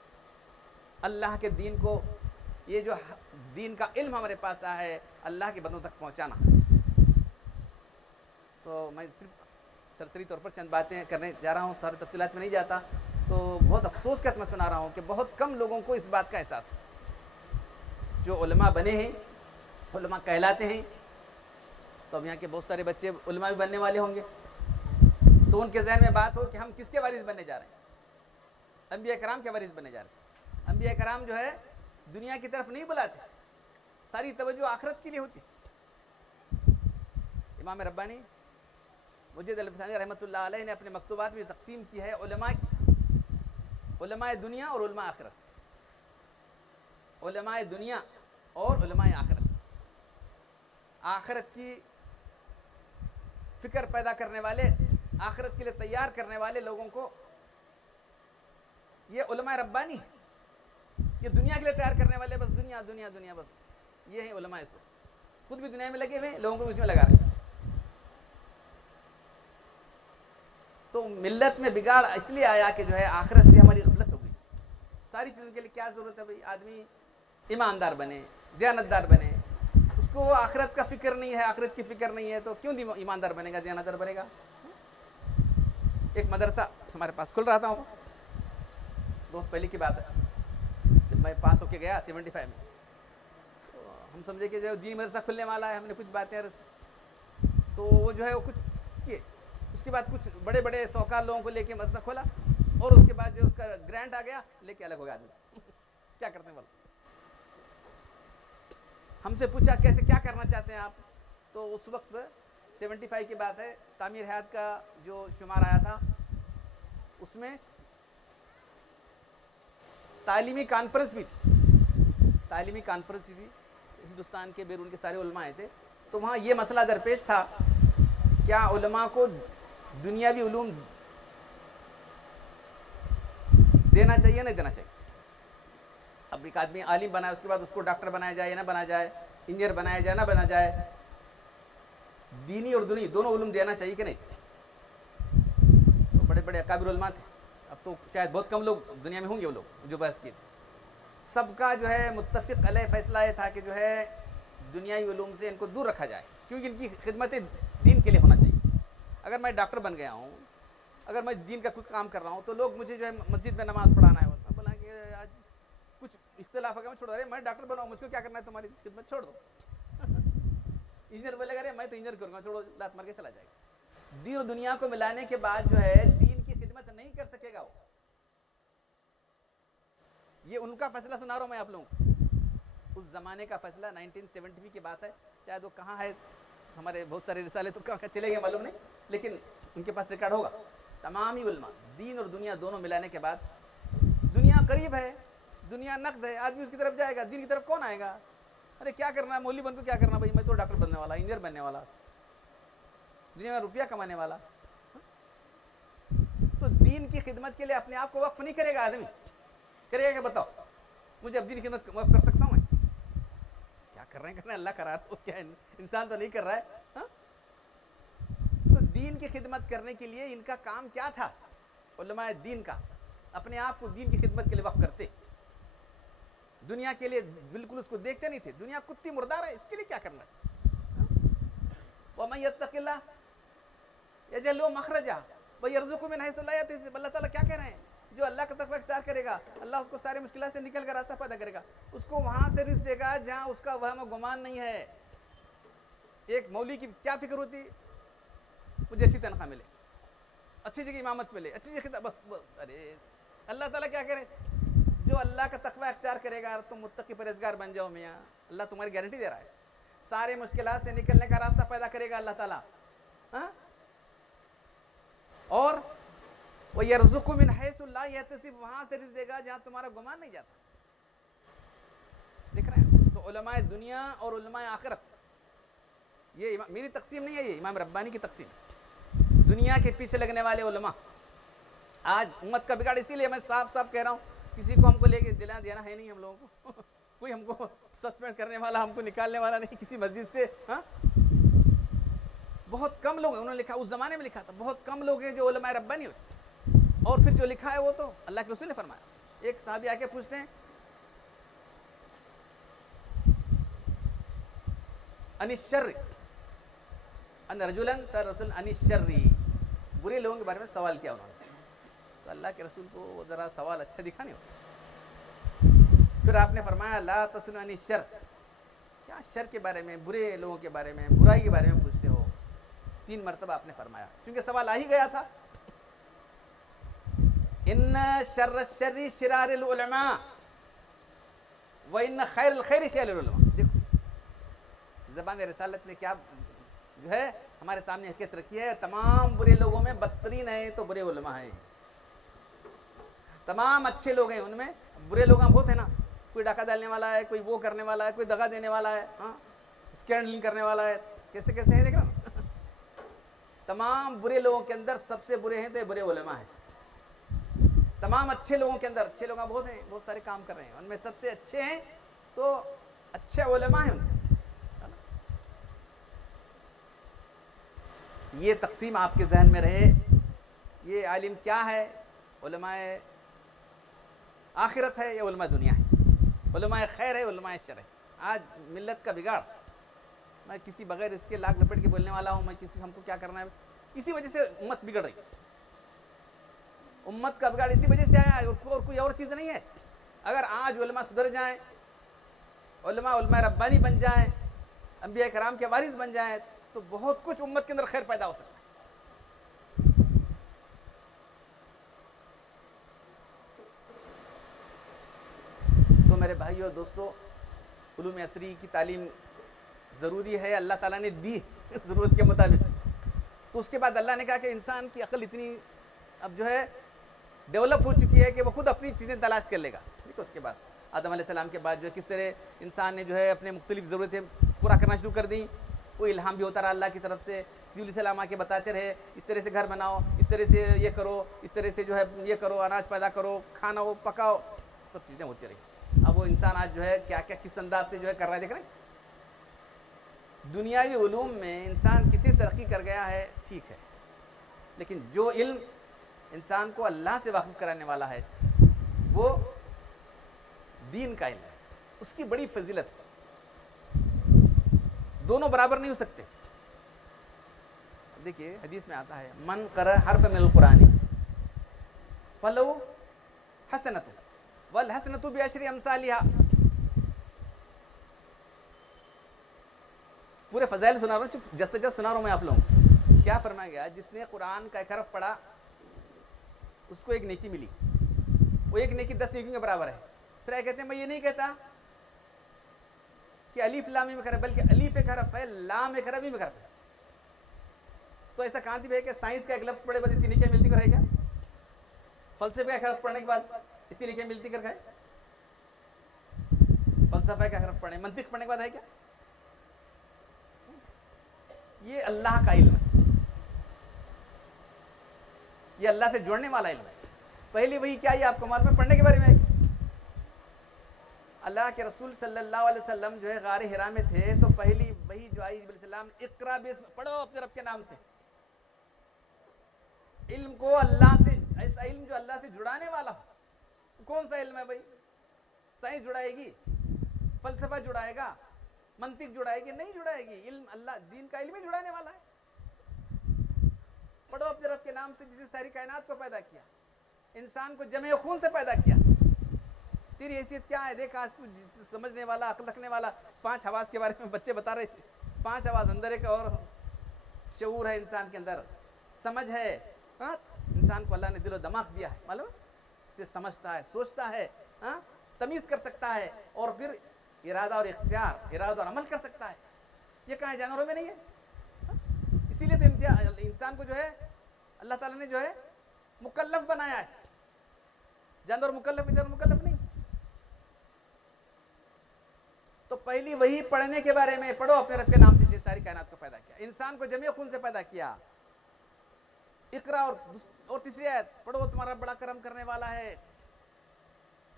اللہ کے دین کو، یہ جو دین کا علم ہمارے پاس آیا ہے، اللہ کے بندوں تک پہنچانا. تو میں صرف سرسری طور پر چند باتیں کرنے جا رہا ہوں، ساری تفصیلات میں نہیں جاتا. تو بہت افسوس کے ساتھ میں سنا رہا ہوں کہ بہت کم لوگوں کو اس بات کا احساس ہے. جو علماء بنے ہیں، علماء کہلاتے ہیں، تو اب یہاں کے بہت سارے بچے علماء بھی بننے والے ہوں گے، تو ان کے ذہن میں بات ہو کہ ہم کس کے وارث بننے جا رہے ہیں؟ انبیاء کرام کے وارث بننے جا رہے ہیں. انبیاء کرام جو ہے دنیا کی طرف نہیں بلاتے، ساری توجہ آخرت کے لیے ہوتی. امام ربانی مجد الفسانی رحمۃ اللہ علیہ نے اپنے مکتوبات میں تقسیم کی ہے علماء کی، علماء دنیا اور علماء آخرت. علماء دنیا اور علماء آخرت. آخرت کی فکر پیدا کرنے والے آخرت کے لیے تیار کرنے والے لوگوں کو یہ علماء ربانی، یہ دنیا کے لیے تیار کرنے والے بس دنیا دنیا دنیا بس، یہ ہیں علماء سو، خود بھی دنیا میں لگے ہوئے لوگوں کو بھی اس میں لگا رہے ہیں۔ تو ملت میں بگاڑ اس لیے آیا کہ جو ہے آخرت سے ہماری غفلت ہو گئی۔ ساری چیزوں کے لیے کیا ضرورت ہے بھائی؟ آدمی ایماندار بنے، دیانتدار بنے، اس کو وہ آخرت کا فکر نہیں ہے، آخرت کی فکر نہیں ہے تو کیوں ایماندار بنے گا، دیانتدار بنے گا؟ ایک مدرسہ ہمارے پاس کھل رہا تھا، بہت پہلے کی بات ہے، جب میں پاس ہو کے گیا 75 میں، تو ہم سمجھے کہ جو دینی مدرسہ کھلنے والا ہے، ہم نے کچھ باتیں تو وہ جو ہے وہ کچھ کیے، اس کے بعد کچھ بڑے بڑے سوکار لوگوں کو لے کے مدرسہ کھولا، اور اس کے بعد جو اس کا گرانٹ آ گیا لے کے الگ ہو گیا آدمی۔ کیا کرتے ہیں بولو؟ ہم سے پوچھا کیسے کیا کرنا چاہتے ہیں آپ، تو اس وقت 75 کی بات ہے، تعمیر حیات کا جو شمار آیا تھا اس میں تعلیمی کانفرنس بھی تھی، تعلیمی کانفرنس بھی تھی، ہندوستان کے بیرون کے سارے علماء آئے تھے، تو وہاں یہ مسئلہ درپیش تھا، کیا علماء کو دنیاوی علوم دینا چاہیے نہیں دینا چاہیے؟ اب ایک آدمی عالم بنا ہے، اس کے بعد اس کو ڈاکٹر بنایا جائے یا نہ بنا جائے، انجینئر بنایا جائے نہ بنا جائے، دینی اور دنیا دونوں علوم دینا چاہیے کہ نہیں؟ تو بڑے بڑے اکابر علماء تھے، اب تو شاید بہت کم لوگ دنیا میں ہوں گے وہ لوگ جو بحث کیے تھے، سب کا جو ہے متفق علیہ فیصلہ یہ تھا کہ جو ہے دنیاوی علوم سے ان کو دور رکھا جائے، کیونکہ ان کی خدمت دین کے لیے ہونا چاہیے۔ اگر میں ڈاکٹر بن گیا ہوں، اگر میں دین کا کوئی کام کر رہا ہوں، تو لوگ مجھے جو ہے مسجد میں نماز پڑھانا ہے، میں بولا کہ آج کچھ اختلاف ہے، میں چھوڑ رہے، میں ڈاکٹر بناؤں، مجھ کو کیا کرنا ہے، تمہاری خدمت چھوڑ دو۔ انجینئر بولے گا میں تو انجینئر کروں گا، چھوڑو، لات مار کے چلا جائے گا۔ دین اور دنیا کو ملانے کے بعد جو ہے دین کی خدمت نہیں کر سکے گا وہ۔ یہ ان کا فیصلہ سنا رہا ہوں میں آپ لوگوں کو، اس زمانے کا فیصلہ 1970 کی بات ہے، شاید وہ کہاں ہے، ہمارے بہت سارے رسالے تو کہاں چلے گئے معلوم نہیں، لیکن ان کے پاس ریکارڈ ہوگا۔ تمام ہی علماء دین اور دنیا دونوں ملانے کے بعد، دنیا قریب ہے، دنیا نقد ہے، آدمی اس کی طرف جائے گا، دین کی طرف کون آئے گا؟ ارے کیا کرنا ہے مولوی بن کو، کیا کرنا بھائی، میں تو ڈاکٹر بننے والا، انجینئر بننے والا، دنیا میں روپیہ کمانے والا۔ تو دین کی خدمت کے لیے اپنے آپ کو وقف نہیں کرے گا آدمی، کرے گا کہ بتاؤ مجھے اب دین کی خدمت وقف کر سکتا ہوں میں؟ کیا کر رہے ہیں، کرنا اللہ کرا رہا ہے، کیا انسان تو نہیں کر رہا ہے۔ تو دین کی خدمت کرنے کے لیے ان کا کام کیا تھا؟ علماء دین کا اپنے آپ کو دین کی خدمت کے لیے وقف کرتے، دنیا کے لیے بالکل اس کو دیکھتے نہیں تھے، دنیا کتی مردار ہے، اس کے لیے کیا کرنا ہے۔ وَمَن يَتَّقِ اللَّهَ يَجْعَل لَهُ مَخْرَجًا وَيَرْزُقْهُ مِنْ حَيْثُ لَا يَحْتَسِبُ۔ اللہ تعالیٰ کیا کہہ رہے ہیں؟ جو اللہ کا تقوی اختیار کرے گا، اللہ اس کو سارے مشکلات سے نکل کر راستہ پیدا کرے گا، اس کو وہاں سے رزق دے گا جہاں اس کا وہم و گمان نہیں ہے۔ ایک مولوی کی کیا فکر ہوتی؟ مجھے اچھی تنخواہ ملے، اچھی جگہ امامت ملے، اچھی جگہ بس۔ ارے اللہ تعالیٰ کیا کرے؟ جو اللہ کا تقوی اختیار کرے گا تم متقی پرہیزگار بن جاؤ میاں، اللہ تمہاری گارنٹی دے رہا ہے، سارے مشکلات سے نکلنے کا راستہ پیدا کرے گا اللہ تعالیٰ، ہاں؟ اور وَيَرْزُقُ مِنْ حَيْثُ لَا يَحْتَسِبُ، وہاں سے رزق دے گا جہاں تمہارا گمان نہیں جاتا۔ دیکھ رہے ہیں؟ تو علماء دنیا اور علماء آخرت، یہ میری تقسیم نہیں ہے، یہ امام ربانی کی تقسیم ہے۔ دنیا کے پیچھے لگنے والے علماء، آج امت کا بگاڑ، اسی لیے میں صاف صاف کہہ رہا ہوں، کسی کو ہم کو لے کے دینا ہے نہیں، ہم لوگوں کو کوئی ہم کو سسپینڈ کرنے والا، ہم کو نکالنے والا نہیں کسی مسجد سے، ہاں؟ بہت کم لوگ ہیں، انہوں نے لکھا، اس زمانے میں لکھا تھا، بہت کم لوگ ہیں جو علماء ربانی ہوتے، اور پھر جو لکھا ہے وہ تو اللہ کے رسول نے فرمایا۔ ایک صحابی آ کے پوچھتے ہیں ان الشر، ان رجلا سأل رسول ان الشر، برے لوگوں کے بارے میں سوال کیا انہوں نے، تو اللہ کے رسول کو ذرا سوال اچھا دکھا نہیں ہوتا۔ پھر آپ نے فرمایا لا تسألوا عن الشر، کیا شر کے بارے میں، برے لوگوں کے بارے میں، برائی کے بارے میں پوچھتے ہو؟ 3 مرتبہ آپ نے فرمایا، کیونکہ سوال آ ہی گیا تھا۔ ان شر الشر شرار العلماء وان خیر الخیر خیر العلماء۔ دیکھو زبان رسالت نے کیا جو ہے ہمارے سامنے حقیقت رکھی ہے، تمام برے لوگوں میں بدترین ہیں تو برے علماء ہیں، تمام اچھے لوگ ہیں ان میں برے لوگ بہت ہیں نا، کوئی ڈاکہ ڈالنے والا ہے، کوئی وہ کرنے والا ہے، کوئی دغا دینے والا ہے، ہاں اسکینڈلنگ کرنے والا ہے، کیسے کیسے ہیں دیکھ رہا نا۔ تمام برے لوگوں کے اندر سب سے برے ہیں تو یہ برے علماء ہیں. تمام اچھے لوگوں کے اندر اچھے لوگ بہت ہیں, بہت سارے کام کر رہے ہیں, ان میں سب سے اچھے ہیں تو اچھے علماء ہیں. یہ تقسیم آپ کے ذہن میں رہے. یہ عالم کیا ہے؟ علماء آخرت ہے یا علماء دنیا ہے؟ علماء خیر ہے, علماء شر ہے. آج ملت کا بگاڑ, میں کسی بغیر اس کے لاکھ لپٹ کے بولنے والا ہوں, میں کسی ہم کو کیا کرنا ہے, اسی وجہ سے امت بگڑ رہی. امت کا بگاڑ اسی وجہ سے آیا ہے, اور کوئی اور چیز نہیں ہے. اگر آج علماء سدھر جائیں, علماء ربانی بن جائیں, انبیاء کرام کے وارث بن جائیں, تو بہت کچھ امت کے اندر خیر پیدا ہو سکتا ہے. تو میرے بھائیو دوستو, علوم عصری کی تعلیم ضروری ہے, اللہ تعالیٰ نے دی ضرورت کے مطابق. تو اس کے بعد اللہ نے کہا کہ انسان کی عقل اتنی اب جو ہے ڈیولپ ہو چکی ہے کہ وہ خود اپنی چیزیں تلاش کر لے گا. ٹھیک ہے, اس کے بعد آدم علیہ السلام کے بعد جو ہے کس طرح انسان نے جو ہے اپنے مختلف ضرورتیں پورا کرنا شروع کر دیں. کوئی الہام بھی ہوتا رہا اللہ کی طرف سے, جبریل علیہ السلام آ کے بتاتے رہے اس طرح سے گھر بناؤ, اس طرح سے یہ کرو, اس طرح سے جو ہے یہ کرو, اناج پیدا کرو, کھانا ہو پکاؤ, سب چیزیں ہوتی رہی. اب وہ انسان آج جو ہے کیا کیا کس انداز سے جو ہے کر رہا ہے, دیکھ رہے ہیں. دنیاوی علوم میں انسان کتنی ترقی کر گیا ہے, ٹھیک ہے, لیکن جو علم انسان کو اللہ سے واقف کرانے والا ہے وہ دین کا علم ہے, اس کی بڑی فضیلت ہے. دونوں برابر نہیں ہو سکتے. دیکھیے حدیث میں آتا ہے من قرأ حرف من القرآن فلو حسنۃ والحسنۃ بعشر امثالها. پورے فضائل سنا رہا ہوں, جس سے جس سنا رہا ہوں میں آپ لوگوں. کیا فرمایا گیا, جس نے قرآن کا ایک حرف پڑھا اس کو ایک نیکی ملی, وہ ایک نیکی 10 نیکیوں کے برابر ہے. پھر کہتے ہیں میں یہ نہیں کہتا کہ الف لام میم ایک حرف, بلکہ الف ایک حرف ہے, لام ایک حرف, میم ایک حرف ہے. تو ایسا کہاں بھی ہے کہ سائنس کا ایک لفظ پڑھے بعد اتنی نیکیاں ملتی کر ہے کیا؟ فلسفے کا ایک حرف پڑھنے کے بعد اتنی نیکیاں ملتی کر ہے؟ فلسفہ کا حرف پڑھنے, منطق پڑھنے کے بعد ہے کیا؟ یہ اللہ کا علم ہے, یہ اللہ سے جوڑنے والا علم ہے. پہلی وہی کیا ہے آپ کو معلوم ہے, پڑھنے کے بارے میں. اللہ کے رسول صلی اللہ علیہ وسلم جو ہے غار حرا میں تھے تو پہلی وہی جو آئی علیہ السلام, اقرا بسم, پڑھو اپنے رب کے نام سے. علم کو اللہ سے, ایسا علم جو اللہ سے جڑانے والا ہو. کون سا علم ہے بھائی؟ سائنس جڑائے گی, فلسفہ جڑائے گا, منطق جڑائے گی؟ نہیں جڑائے گی. علم اللہ دین کا علم ہی جڑانے والا ہے. پڑھو اپنے رب کے نام سے جس نے ساری کائنات کو پیدا کیا, انسان کو جمع خون سے پیدا کیا. تیری حیثیت کیا ہے؟ دیکھ آج تو سمجھنے والا, عقل رکھنے والا. 5 حواس کے بارے میں بچے بتا رہے تھے. 5 حواس اندر ایک اور شعور ہے انسان کے اندر, سمجھ ہے. انسان کو اللہ نے دل و دماغ دیا ہے, معلوم اس سے سمجھتا ہے, سوچتا ہے, تمیز کر سکتا ہے, اور پھر ارادہ اور اختیار, ارادہ اور عمل کر سکتا ہے. یہ کہاں ہے؟ جانوروں میں نہیں ہے. اسی لیے تو انسان کو جو ہے اللہ تعالیٰ نے جو ہے مکلف بنایا ہے. جانور مکلف, ادھر مکلف نہیں. تو پہلی وہی پڑھنے کے بارے میں, پڑھو اپنے رب کے نام سے جس ساری کائنات کو پیدا کیا, انسان کو جمع خون سے پیدا کیا. اقرا, اور تیسری آیت پڑھو تمہارا بڑا کرم کرنے والا ہے.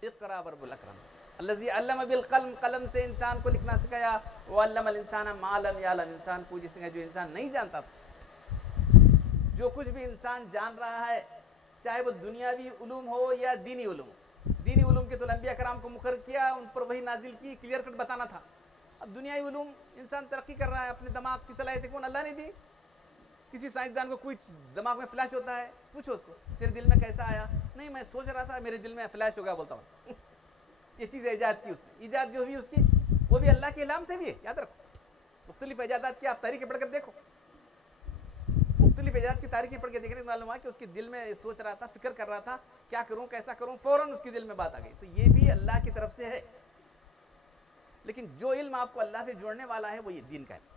اقرا ورب الاکرم الذی علم بالقلم, قلم سے انسان کو لکھنا سکھایا. وعلم الانسان ما لم یعلم, انسان کو جس نے جو انسان نہیں جانتا تھا. جو کچھ بھی انسان جان رہا ہے, چاہے وہ دنیاوی علوم ہو یا دینی علوم. دینی علوم کے تو انبیاء کرام کو مقرر کیا, ان پر وہی نازل کی, کلیئر کٹ بتانا تھا. اب دنیاوی علوم انسان ترقی کر رہا ہے, اپنے دماغ کی صلاحیتیں کون اللہ نے دی. کسی سائنسدان کو کوئی دماغ میں فلیش ہوتا ہے, پوچھو اس کو تیرے دل میں کیسا آیا؟ نہیں میں سوچ رہا تھا میرے دل میں فلیش ہو گیا, بولتا ہوں. یہ چیز ایجاد کی اس نے. ایجاد جو ہوئی اس کی وہ بھی اللہ کے الہام سے بھی ہے, یاد رکھو. مختلف ایجادات کی آپ تاریخیں پڑھ کر دیکھو, مختلف ایجاد کی تاریخیں پڑھ کے دیکھنے کو معلوم ہوا کہ اس کے دل میں سوچ رہا تھا, فکر کر رہا تھا, کیا کروں کیسا کروں, فوراً اس کے دل میں بات آ گئی. تو یہ بھی اللہ کی طرف سے ہے. لیکن جو علم آپ کو اللہ سے جوڑنے والا ہے وہ یہ دین کا ہے.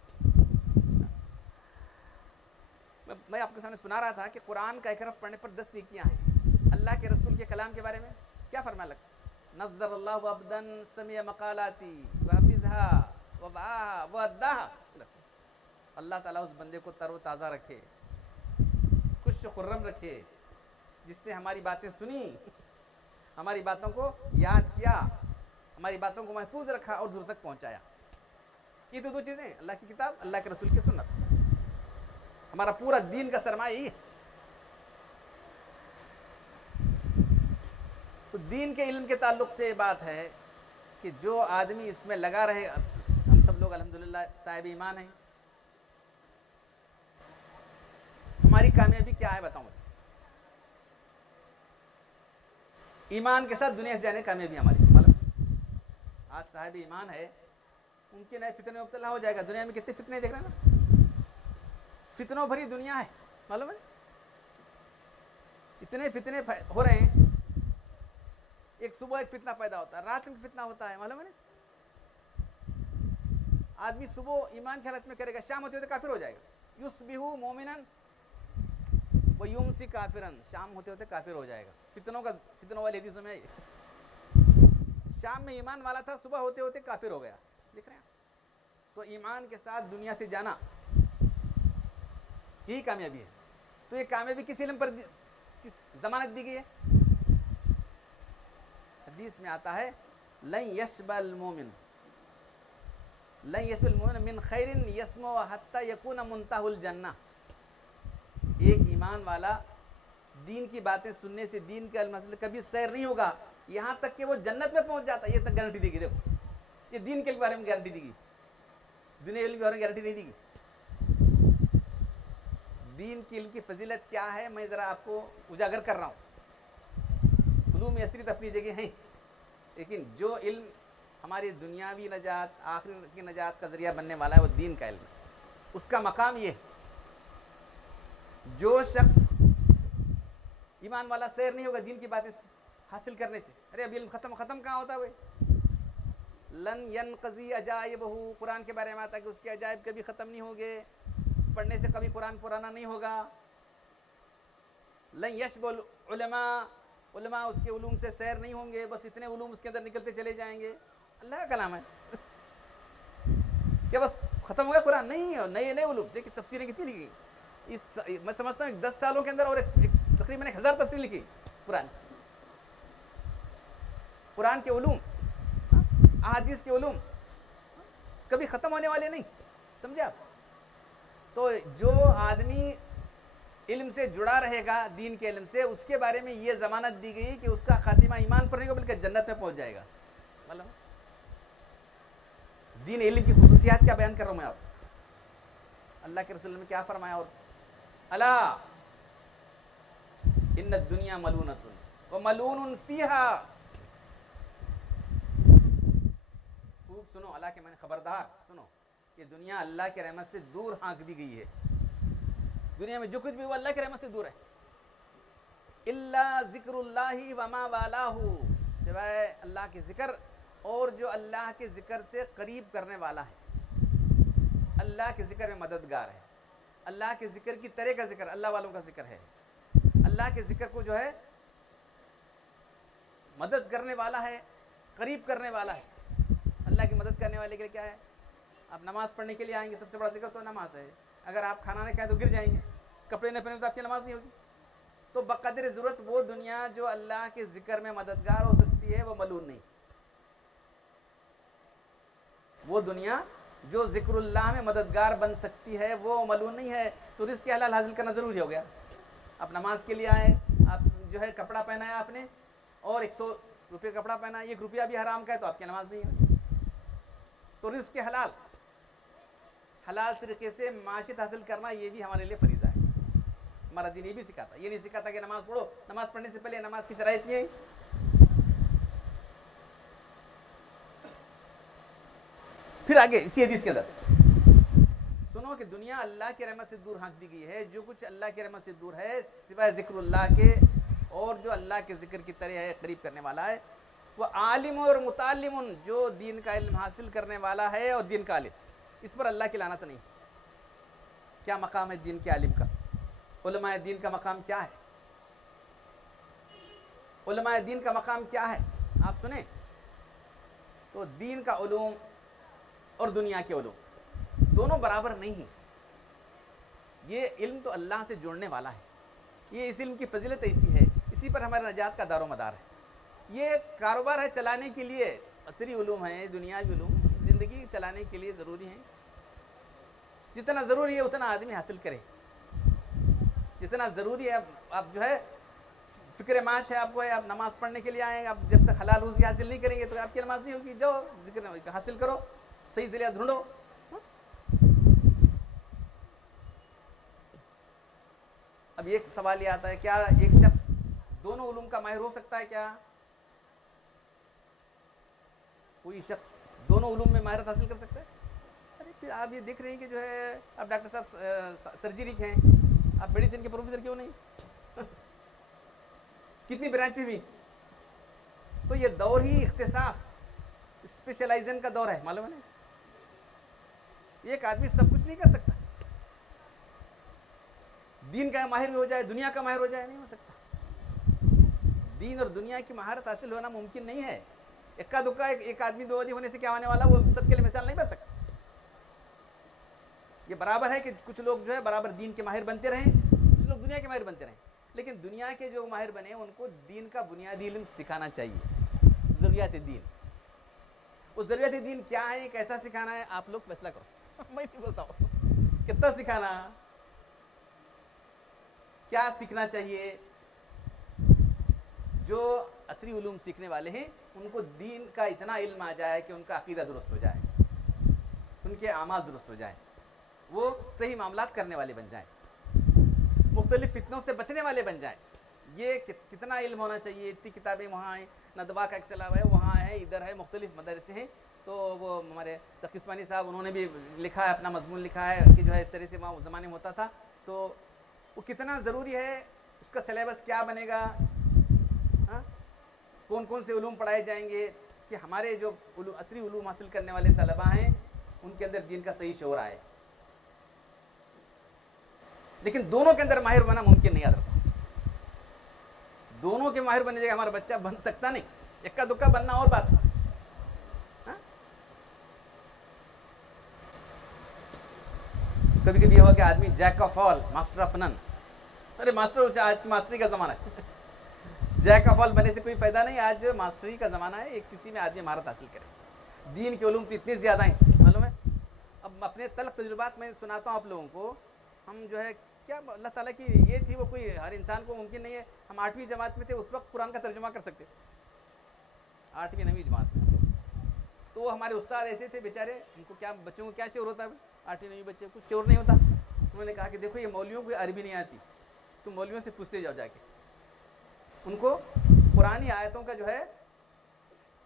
میں آپ کے سامنے سنا رہا تھا کہ قرآن کا ایک حرف پڑھنے پر 10 نیکیاں ہیں. اللہ کے رسول کے کلام کے بارے میں کیا فرمایا لگتا؟ نظر اللہ عبدا سمع مقالاتی وحفظها ووعاها واداها. اللہ تعالیٰ اس بندے کو تر و تازہ رکھے, خوش و خرم رکھے، جس نے ہماری باتیں سنی، ہماری باتوں کو یاد کیا، ہماری باتوں کو محفوظ رکھا اور دور تک پہنچایا۔ یہ تو دو چیزیں، اللہ کی کتاب، اللہ کے رسول کی سنت، ہمارا پورا دین کا سرمایہ یہ۔ تو دین کے علم کے تعلق سے یہ بات ہے کہ جو آدمی اس میں لگا رہے، ہم سب لوگ الحمدللہ صاحب ایمان ہیں، ہماری کامیابی کیا ہے بتاؤں؟ ایمان کے ساتھ دنیا سے جانے کامیابی ہماری، مطلب آج صاحب ایمان ہے، ممکن ہے فتنے میں مبتلا ہو جائے گا۔ دنیا میں کتنے فتنے دیکھ رہے ہیں نا، فتنوں بھری دنیا ہے، معلوم ہے اتنے فتنے ہو رہے ہیں، ایک صبح ایک فتنہ پیدا ہوتا ہے، رات میں فتنہ ہوتا ہے، معلوم ہے۔ آدمی صبح ایمان کی حالت میں کرے گا، شام ہوتے ہوتے کافر ہو جائے گا، یصبح مومنا ویمسی کافرا، شام ہوتے ہوتے کافر ہو جائے گا۔ فتنوں والی حدیثوں میں شام میں ایمان والا تھا، صبح ہوتے ہوتے کافر ہو گیا، دیکھ رہے ہیں۔ تو ایمان کے ساتھ دنیا سے جانا یہی کامیابی ہے۔ تو یہ کامیابی کس علم پر کس ضمانت دی گئی ہے؟ حدیث میں آتا ہے لن یشبع المؤمن من خیر یسمع حتی یکون منتهى الجنہ۔ ایک ایمان والا دین کی باتیں سننے سے، دین کا مسئلہ کبھی سیر نہیں ہوگا یہاں تک کہ وہ جنت میں پہنچ جاتا ہے۔ یہ تک گارنٹی دی گئی، دیکھو یہ دین کے بارے میں گارنٹی دی گئی، دنیا علم کے بارے میں گارنٹی نہیں دی گئی۔ دین کی علم کی فضیلت کیا ہے میں ذرا آپ کو اجاگر کر رہا ہوں۔ علوم عصری تو اپنی جگہ ہیں، لیکن جو علم ہماری دنیاوی نجات، آخرت کی نجات کا ذریعہ بننے والا ہے وہ دین کا علم ہے۔ اس کا مقام یہ ہے، جو شخص ایمان والا سیر نہیں ہوگا دین کی باتیں حاصل کرنے سے۔ ارے اب علم ختم کہاں ہوتا ہے وہ؟ لن ینقضی عجائبہ، قرآن کے بارے میں آتا ہے کہ اس کے عجائب کبھی ختم نہیں ہوگے، پڑھنے سے کبھی قرآن پرانا نہیں ہوگا۔ لن یشبع العلماء، علماء اس کے علوم سے سیر نہیں ہوں گے، بس اتنے علوم اس کے اندر نکلتے چلے جائیں گے۔ اللہ کا کلام ہے کہ بس ختم ہو گیا قرآن؟ نہیں ہے، نئے علوم دیکھیں، تفسیریں کتنی لکھی گئی۔ میں سمجھتا ہوں 10 سالوں کے اندر اور تقریباً 1000 تفسیر لکھی قرآن کے علوم، احادیث کے علوم کبھی ختم ہونے والے نہیں، سمجھے آپ؟ تو جو آدمی علم سے جڑا رہے گا، دین کے علم سے، اس کے بارے میں یہ ضمانت دی گئی کہ اس کا خاتمہ ایمان پر نہیں ہوگا بلکہ جنت میں پہنچ جائے گا۔ مطلب دین علم کی خصوصیات کیا بیان کر رہا ہوں میں آپ؟ اللہ کے رسول نے کیا فرمایا؟ اور الا ان الدنیا ملونۃ وملون فیہا، خوب سنو، اللہ کے میں نے خبردار سنو، یہ دنیا اللہ کے رحمت سے دور ہانک دی گئی ہے۔ دنیا میں جو کچھ بھی وہ اللہ کے رحمت سے دور ہے۔ الا ذکر اللہ وما والاہ، سوائے اللہ کے ذکر اور جو اللہ کے ذکر سے قریب کرنے والا ہے، اللہ کے ذکر میں مددگار ہے، اللہ کے ذکر کی طرح کا ذکر اللہ والوں کا ذکر ہے، اللہ کے ذکر کو جو ہے مدد کرنے والا ہے، قریب کرنے والا ہے۔ اللہ کی مدد کرنے والے کے لیے کیا ہے؟ آپ نماز پڑھنے کے لیے آئیں گے، سب سے بڑا ذکر تو نماز ہے۔ اگر آپ کھانا نہ کھائیں تو گر جائیں گے، کپڑے نہ پہنیں تو آپ کی نماز نہیں ہوگی۔ تو بقدر ضرورت وہ دنیا جو اللہ کے ذکر میں مددگار ہو سکتی ہے وہ ملون نہیں، وہ دنیا جو ذکر اللہ میں مددگار بن سکتی ہے وہ ملون نہیں ہے۔ تو رزق حلال حاصل کرنا ضروری ہو گیا۔ آپ نماز کے لیے آئے، آپ جو ہے کپڑا پہنا ہے آپ نے اور 100 روپے کپڑا پہنا ہے، 1 روپیہ بھی حرام کا ہے تو آپ کی نماز نہیں ہے۔ تو رزق حلال طریقے سے معاشیت حاصل کرنا یہ بھی ہمارے لیے فریضہ ہے۔ ہمارا دین یہ بھی سکھاتا ہے، یہ نہیں سکھاتا کہ نماز پڑھو، نماز پڑھنے سے پہلے نماز کی شرائط یہ ہے۔ پھر آگے اسی حدیث کے اندر سنو کہ دنیا اللہ کی رحمت سے دور ہانک دی گئی ہے۔ جو کچھ اللہ کی رحمت سے دور ہے سوائے ذکر اللہ کے اور جو اللہ کے ذکر کی طرح ہے، قریب کرنے والا ہے، وہ عالم اور متعلم، جو دین کا علم حاصل کرنے والا ہے اور دین کا عالم، اس پر اللہ کی لعنت نہیں۔ کیا مقام ہے دین کے عالم کا؟ علماء دین کا مقام کیا ہے؟ علماء دین کا مقام کیا ہے آپ سنیں تو دین کا علوم اور دنیا کے علوم دونوں برابر نہیں ہیں۔ یہ علم تو اللہ سے جوڑنے والا ہے، یہ اس علم کی فضیلت ایسی ہے، اسی پر ہمارے نجات کا دار و مدار ہے. یہ کاروبار ہے چلانے کے لیے، عصری علوم ہیں، دنیاوی علوم زندگی چلانے کے لیے ضروری ہیں. جتنا ضروری ہے اتنا آدمی حاصل کرے، جتنا ضروری ہے. آپ جو ہے فکر معاش ہے آپ کو، ہے آپ نماز پڑھنے کے لیے آئے ہیں، آپ جب تک حلال روزی حاصل نہیں کریں گے تو آپ کی نماز نہیں ہوگی. جاؤ ذکر حاصل کرو، صحیح ذریعہ ڈھونڈو. اب ایک سوال یہ آتا ہے، کیا ایک شخص دونوں علوم کا ماہر ہو سکتا ہے؟ کیا کوئی شخص دونوں علوم میں مہارت حاصل کر سکتا ہے؟ ارے پھر آپ یہ دیکھ رہے ہیں کہ جو ہے آپ ڈاکٹر صاحب سرجری کے ہیں، آپ میڈیسن کے پروفیسر کیوں نہیں؟ کتنی برانچیں ہوئی. تو یہ دور ہی اختصاص اسپیشلائزیشن کا دور ہے، معلوم ہے نا. ایک آدمی سب کچھ نہیں کر سکتا. دین کا ماہر بھی ہو جائے، دنیا کا ماہر ہو جائے، نہیں ہو سکتا. دین اور دنیا کی مہارت حاصل ہونا ممکن نہیں ہے. اکا دکا ایک آدمی دو آدمی ہونے سے کیا ہونے والا، وہ سب کے لیے مثال نہیں بن سکتا. یہ برابر ہے کہ کچھ لوگ جو ہے برابر دین کے ماہر بنتے رہیں، کچھ لوگ دنیا کے ماہر بنتے رہیں، لیکن دنیا کے جو ماہر بنے ان کو دین کا بنیادی علم سکھانا چاہیے. ضروریات دین، وہ ضروریات دین کیا ہے، کیسا سکھانا ہے، آپ لوگ فیصلہ کرو. میں نہیں بولتا ہوں کتنا سکھانا، کیا سیکھنا چاہیے. جو عصری علوم سیکھنے والے ہیں ان کو دین کا اتنا علم آ جائے کہ ان کا عقیدہ درست ہو جائے، ان کے اعمال درست ہو جائیں، وہ صحیح معاملات کرنے والے بن جائیں، مختلف فتنوں سے بچنے والے بن جائیں. یہ کتنا علم ہونا چاہیے. اتنی کتابیں وہاں ہیں، ندوہ کا ایک سیلاب ہے، وہاں ہے، ادھر ہے، مختلف مدرسے ہیں. تو وہ ہمارے تقی عثمانی صاحب انہوں نے بھی لکھا ہے، اپنا مضمون لکھا ہے کہ جو ہے اس طرح سے وہاں اس زمانے میں ہوتا تھا. تو وہ کتنا ضروری ہے، اس کا سلیبس کیا بنے گا، کون کون سے علوم پڑھائے جائیں گے، کہ ہمارے جو عصری علوم حاصل کرنے والے طلباء ہیں ان کے اندر دین کا صحیح شعور آئے. لیکن دونوں کے اندر ماہر بننا ممکن نہیں. یاد رکھو، دونوں کے ماہر بننے جگہ ہمارا بچہ بن سکتا نہیں. اکا دکا بننا اور بات. کبھی کبھی یہ ہوا کہ آدمی Jack of all master of none. Array mastery کا زمانہ ہے. جیک آف آل بننے سے کوئی فائدہ نہیں. آج جو ماسٹری کا زمانہ ہے، ایک کسی میں آدمی مہارت حاصل کرے. دین کے علوم تو اتنے زیادہ ہیں، معلوم ہے. اب اپنے تلخ تجربات میں سناتا ہوں آپ لوگوں کو. ہم جو ہے کیا اللہ تعالیٰ کی یہ تھی، وہ کوئی ہر انسان کو ممکن نہیں ہے. ہم 8ویں جماعت میں تھے، اس وقت قرآن کا ترجمہ کر سکتے، 8ویں 9ویں جماعت میں. تو وہ ہمارے استاد ایسے تھے بیچارے، ان کو کیا بچوں کو کیا شعور ہوتا ہے، 8ویں 9ویں بچے کو کچھ شعور نہیں ہوتا. انہوں نے کہا کہ دیکھو یہ مولویوں کو عربی نہیں آتی، تم مولویوں سے پوچھتے جاؤ جا کے. ان کو قرآنی آیتوں کا جو ہے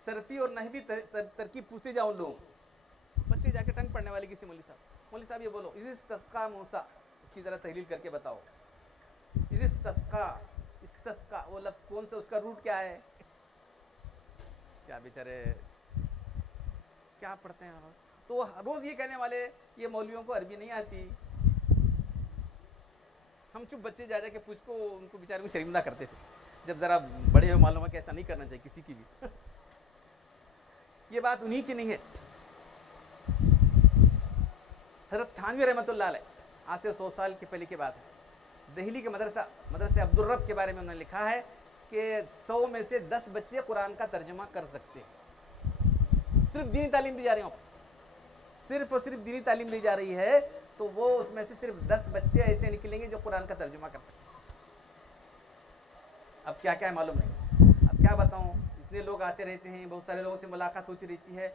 صرفی اور نحوی ترکیب پوچھتے جاؤ ان لوگوں. بچے جا کے ٹنگ پڑھنے والے کسی مولوی صاحب یہ بولو اذ استسقا موسیٰ، اس کی ذرا تحلیل کر کے بتاؤ. اذ استسقا وہ لفظ کون سا، اس کا روٹ کیا ہے. کیا بیچارے کیا پڑھتے ہیں. تو روز یہ کہنے والے یہ مولویوں کو عربی نہیں آتی. ہم چپ بچے جا کے پوچھ کو ان کو بیچارے کو شرمندہ کرتے تھے. جب ذرا بڑے ہوئے معلوم ہے کہ ایسا نہیں کرنا چاہیے کسی کی بھی. یہ بات انہی کی نہیں ہے. حضرت تھانوی رحمۃ اللہ علیہ، آج سے 100 سال کے پہلے کی بات ہے، دہلی کے مدرسے عبدالرب کے بارے میں انہوں نے لکھا ہے کہ 100 میں سے 10 بچے قرآن کا ترجمہ کر سکتے ہیں. صرف دینی تعلیم دی جا رہی ہوں، صرف اور صرف دینی تعلیم دی جا رہی ہے. تو وہ اس میں سے صرف 10 بچے ایسے نکلیں گے جو قرآن کا ترجمہ کر سکتے ہیں. اب کیا کیا ہے معلوم نہیں. اب کیا بتاؤں، اتنے لوگ آتے رہتے ہیں، بہت سارے لوگوں سے ملاقات ہوتی رہتی ہے.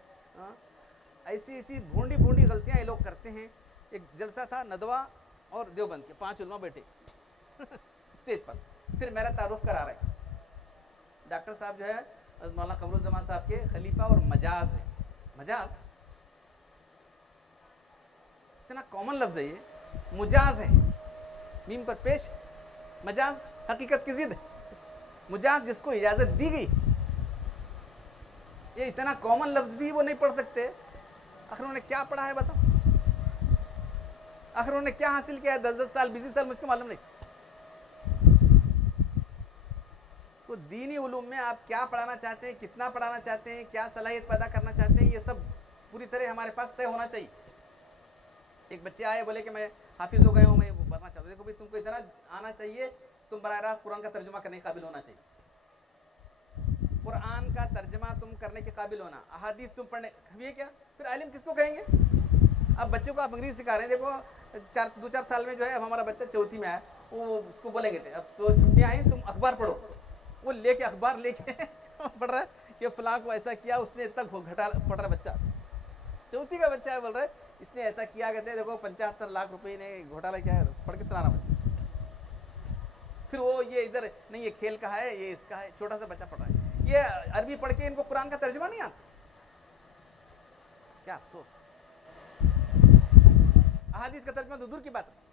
ایسی بھونڈی غلطیاں یہ لوگ کرتے ہیں. ایک جلسہ تھا ندوہ اور دیوبند کے 5 علماء بیٹھے اسٹیج پر. پھر میرا تعارف کرا رہے ڈاکٹر صاحب جو ہے مولانا قمر الزمان صاحب کے خلیفہ اور مجاز ہے. مجاز اتنا کامن لفظ ہے، یہ مجاز ہے، میم پر پیش. مجاز حقیقت کی ضد ہے. مجاز جس کو اجازت دی گئی، یہ اتنا کامن لفظ بھی وہ نہیں پڑھ سکتے. آخر انہوں نے کیا پڑھا ہے بتاؤ، آخر انہوں نے کیا حاصل کیا ہے 10 سال 20 سال، مجھ کو معلوم نہیں. تو دینی علوم میں آپ کیا پڑھانا چاہتے ہیں، کتنا پڑھانا چاہتے ہیں، کیا صلاحیت پیدا کرنا چاہتے ہیں، یہ سب پوری طرح ہمارے پاس طے ہونا چاہیے. ایک بچے آئے بولے کہ میں حافظ ہو گئے ہوں، میں پڑھنا چاہتا ہوں. دیکھو بھائی تم کو اتنا آنا چاہیے تم براہ راست قرآن کا ترجمہ کرنے کے قابل ہونا چاہیے. قرآن کا ترجمہ تم کرنے کے قابل ہونا, احادیث تم پڑھنے, یہ کیا پھر عالم کس کو کہیں گے؟ اب بچوں کو آپ انگریزی سکھا رہے ہیں, دیکھو 2-4 سال میں جو ہے, اب ہمارا بچہ چوتھی میں ہے, وہ اس کو بولیں گے اب تو چھٹیاں آئیں تم اخبار پڑھو, وہ لے کے اخبار لے کے پڑھ رہا ہے کہ فلاں کو ایسا کیا, اس نے اتنا گھٹا پڑھ رہا بچہ, چوتھی کا بچہ ہے, بول رہا ہے اس نے ایسا کیا, کہتے ہیں دیکھو 75 لاکھ روپے نے گھوٹالا کیا ہے, پڑھ کے سنا رہا بچہ. پھر وہ یہ ادھر نہیں, یہ کھیل کا ہے, یہ اس کا ہے, چھوٹا سا بچہ پڑھ رہا ہے. یہ عربی پڑھ کے ان کو قرآن کا ترجمہ نہیں آتا, کیا افسوس. احادیث کا ترجمہ تو دور کی بات ہے.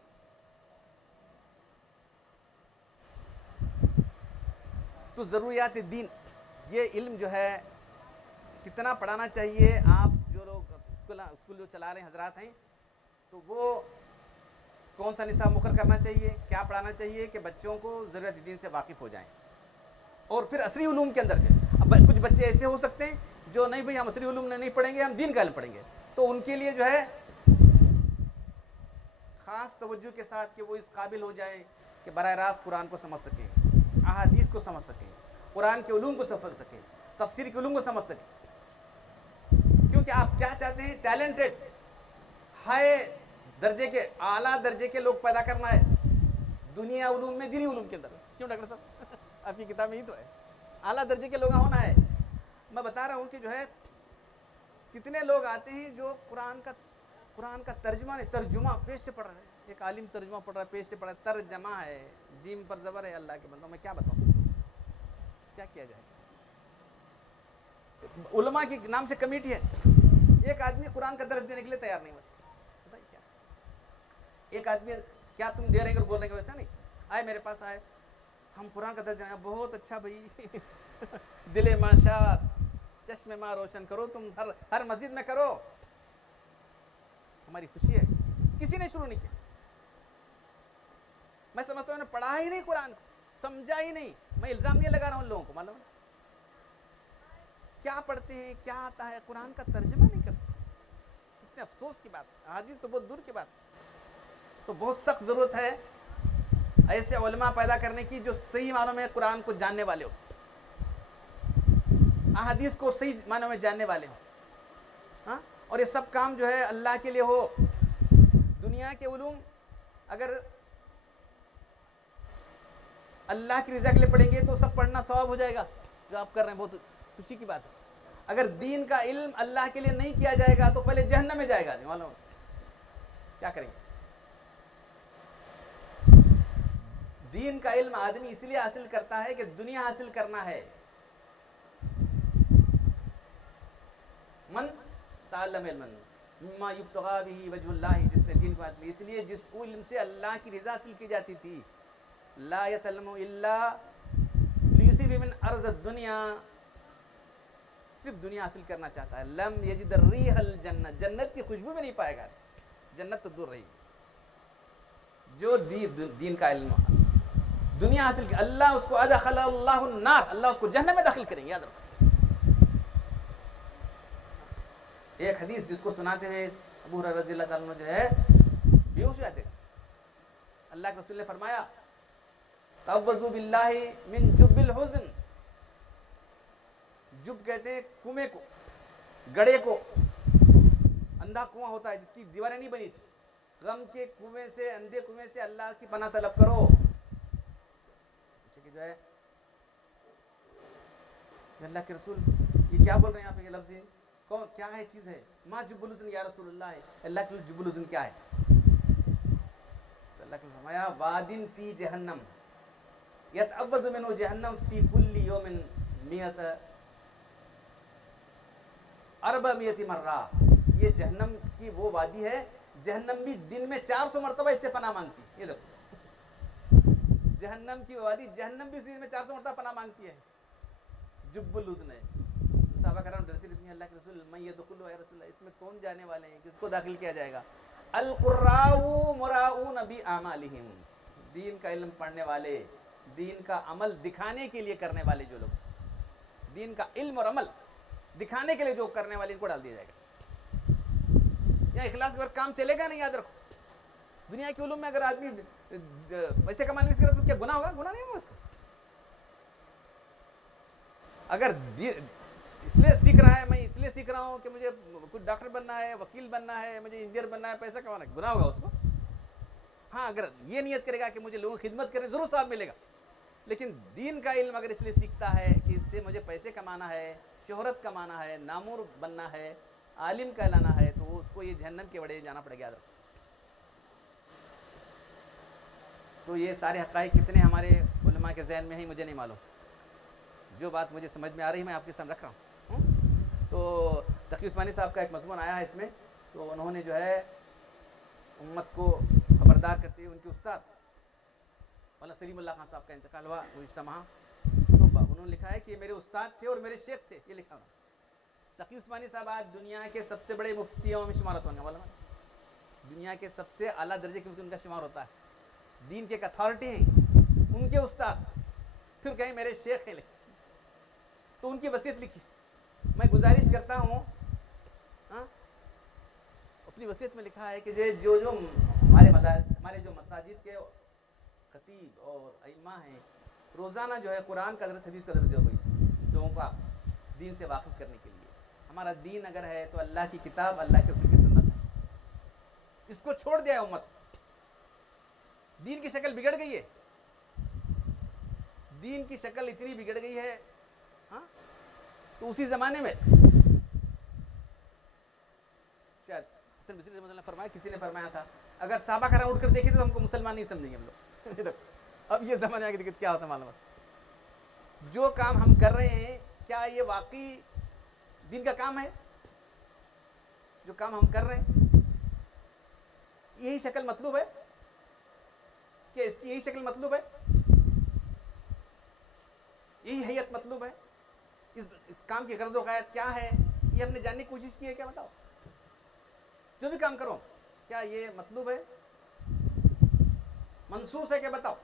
تو ضروریات دین, یہ علم جو ہے کتنا پڑھانا چاہیے. آپ جو لوگ اسکول جو چلا رہے ہیں حضرات ہیں, تو وہ کون سا نصاب مقرر کرنا چاہیے, کیا پڑھانا چاہیے کہ بچوں کو ضرورت دین سے واقف ہو جائیں. اور پھر عصری علوم کے اندر اب کچھ بچے ایسے ہو سکتے ہیں جو نہیں بھائی ہم عصری علوم نہیں پڑھیں گے, ہم دین کا علم پڑھیں گے, تو ان کے لیے جو ہے خاص توجہ کے ساتھ کہ وہ اس قابل ہو جائیں کہ براہ راست قرآن کو سمجھ سکیں, احادیث کو سمجھ سکیں, قرآن کے علوم کو سمجھ سکیں, تفسیر کے علوم کو سمجھ سکیں. کیونکہ آپ کیا چاہتے ہیں, ٹیلنٹڈ ہائی درجے کے, اعلیٰ درجے کے لوگ پیدا کرنا ہے دنیا علوم میں, دینی علوم کے اندر. کیوں ڈاکٹر صاحب, آپ کی کتاب میں ہی تو ہے, اعلیٰ درجے کے لوگ ہونا ہے. میں بتا رہا ہوں کہ جو ہے کتنے لوگ آتے ہیں جو قرآن کا ترجمہ نہیں, ترجمہ پیش سے پڑھ رہے ہیں. ایک عالم ترجمہ پڑھ رہا ہے, پیش سے پڑھ رہا ہے, ترجمہ ہے, جیم پر زبر ہے. اللہ کے بندوں, میں کیا بتاؤں, کیا کیا جائے. علماء کے نام سے کمیٹی ہے, ایک آدمی قرآن کا درس دینے کے لیے تیار نہیں ہوتا. بتائیے کیا ایک آدمی, کیا تم دے رہے ہیں بول رہے ہیں, ویسا نہیں. آئے میرے پاس آئے, ہم قرآن کا درس دیں, بہت اچھا بھائی, دل ماشاء چشم ماں روشن کرو, تم ہر مسجد میں کرو, ہماری خوشی ہے. کسی نے شروع نہیں کیا. میں سمجھتا ہوں نے پڑھا ہی نہیں قرآن, سمجھا ہی نہیں. میں الزام نہیں لگا رہا ہوں ان لوگوں کو, معلوم کیا پڑھتے ہیں, کیا آتا ہے, قرآن کا ترجمہ نہیں کر سکتے. کتنے افسوس کی بات. حدیث تو بہت دور کی بات. تو بہت سخت ضرورت ہے ایسے علماء پیدا کرنے کی جو صحیح معنوں میں قرآن کو جاننے والے ہو, احادیث کو صحیح معنوں میں جاننے والے ہوں. ہاں, اور یہ سب کام جو ہے اللہ کے لیے ہو. دنیا کے علوم اگر اللہ کی رضا کے لیے پڑھیں گے تو سب پڑھنا ثواب ہو جائے گا, جو آپ کر رہے ہیں, بہت خوشی کی بات ہے. اگر دین کا علم اللہ کے لیے نہیں کیا جائے گا تو پہلے جہنم میں جائے گا. نہیں معلوم کیا کریں گے. دین کا علم آدمی اس لیے حاصل کرتا ہے کہ دنیا حاصل کرنا ہے. من تعلم علما مما یبتغى به وجه اللہ, جس نے دین کو حاصل, اس لیے جس کو علم سے اللہ کی رضا حاصل کی جاتی تھی. لا يتعلم الا لیصیب من ارض الدنیا, صرف دنیا حاصل کرنا چاہتا ہے. لم یجد ریح الجنہ, جنت کی خوشبو میں نہیں پائے گا, جنت تو دور رہی. جو دین کا علم دنیا حاصل کی, اللہ اس کو ادخل اللہ النار, اللہ اس کو جہنم میں داخل کریں گے. یاد رکھو ایک حدیث جس کو سناتے ہوئے ابو ہریرہ رضی اللہ تعالیٰ عنہ جو ہے بے ہوش ہو جاتے. اللہ کے رسول نے فرمایا تعوذوا باللہ من جب الحزن. جب کہتے ہیں کنویں کو, گڑھے کو. اندھا کنواں ہوتا ہے جس کی دیواریں نہیں بنی تھی. غم کے کنویں سے, اندھے کنویں سے اللہ کی پناہ طلب کرو. جو ہے اللہ کے رسول یہ کیا بول رہے ہیں, یہاں پہ یہ لفظ کون کیا ہے, چیز ہے. ما جب الحزن یا رسول اللہ, اللہ کے جب الحزن کیا ہے. تو اللہ کے فرمایا وادن فی جہنم یتعوذ منہ جہنم فی کل یوم 400 مرہ. یہ جہنم کی وہ وادی ہے, جہنم بھی دن میں 400 مرتبہ اس سے پناہ مانگتی. یہ دیکھو جہنم کی وادی, جہنم بھی دن میں 400 مرتبہ پناہ مانگتی ہے. جب الحزن ہے. صحابہ کرام ڈرتے رہتے ہیں, اللہ کے رسول من یدخل یا رسول اللہ, اس میں کون جانے والے ہیں, کس کو داخل کیا جائے گا. القراء مراؤون باعمالہم, دین کا علم پڑھنے والے, دین کا عمل دکھانے کے لیے کرنے والے, جو لوگ دین کا علم اور عمل دکھانے کے لیے جو کرنے والے, ان کو ڈال دیا جائے گا. یا اخلاص کے بغیر کام چلے گا نہیں, یاد رکھو. دنیا کے علوم میں اگر آدمی پیسے کمانے کی کرے تو کیا گناہ ہوگا؟ گناہ نہیں ہوگا اس کا. اگر اس لیے سیکھ رہا ہے، میں اس لیے سیکھ رہا ہوں کہ مجھے کچھ ڈاکٹر بننا ہے، وکیل بننا ہے، مجھے انجینئر بننا ہے، پیسہ کمانا ہے، گناہ ہوگا اس کو؟ ہاں اگر یہ نیت کرے گا کہ مجھے لوگوں کی خدمت کریں، ضرور ثواب ملے گا. لیکن دین کا علم اگر اس لیے سیکھتا ہے کہ اس سے مجھے پیسے کمانا ہے، شہرت کمانا ہے، نامور بننا ہے، عالم کہلانا ہے، تو اس کو یہ جہنم کے بڑے جانا پڑے گا. تو یہ سارے حقائق کتنے ہمارے علماء کے ذہن میں ہیں مجھے نہیں معلوم. جو بات مجھے سمجھ میں آ رہی ہے میں آپ کے سامنے رکھ رہا ہوں. تو تقی عثمانی صاحب کا ایک مضمون آیا ہے اس میں، تو انہوں نے جو ہے امت کو خبردار کرتے ہوئے ان کے استاد مولانا سلیم اللہ خان صاحب کا انتقال ہوا وہ اجتماع، تو انہوں نے لکھا ہے کہ یہ میرے استاد تھے اور میرے شیخ تھے. یہ لکھا ہوا تقی عثمانی صاحب آج دنیا کے سب سے بڑے مفتیوں میں شمار ہوتے ہیں، دنیا کے سب سے اعلیٰ درجے کے مفتی ان کا شمار ہوتا ہے. دین کے ایک اتھارٹی ہیں، ان کے استاد پھر کہیں میرے شیخ ہیں. تو ان کی وصیت لکھی. میں گزارش کرتا ہوں، اپنی وصیت میں لکھا ہے کہ جو ہمارے مدارس، ہمارے جو مساجد کے خطیب اور ائمہ ہیں، روزانہ جو ہے قرآن کا درس، حدیث کا درس دے ہوئی لوگوں کو دین سے واقف کرنے کے لیے. ہمارا دین اگر ہے تو اللہ کی کتاب، اللہ کے رسول کی سنت ہے. اس کو چھوڑ دیا ہے امت. دین کی شکل بگڑ گئی ہے، دین کی شکل اتنی بگڑ گئی ہے. تو اسی زمانے میں شاید حسن بصری رحمۃ اللہ فرمایا، کسی نے فرمایا تھا اگر صحابہ کرام اٹھ کر دیکھے تو ہم کو مسلمان نہیں سمجھیں گے ہم لوگ. اب یہ زمانے آگے کیا ہوتا ہے معلومات. جو کام ہم کر رہے ہیں کیا یہ واقعی دین کا کام ہے؟ جو کام ہم کر رہے ہیں یہی شکل مطلوب ہے؟ کہ اس کی یہی شکل مطلوب ہے؟ یہی حیت مطلوب ہے؟ اس کام کی غرض و غایت کیا ہے یہ ہم نے جاننے کی کوشش کی ہے کیا؟ بتاؤ. جو بھی کام کرو کیا یہ مطلوب ہے؟ منسوس ہے کیا؟ بتاؤ.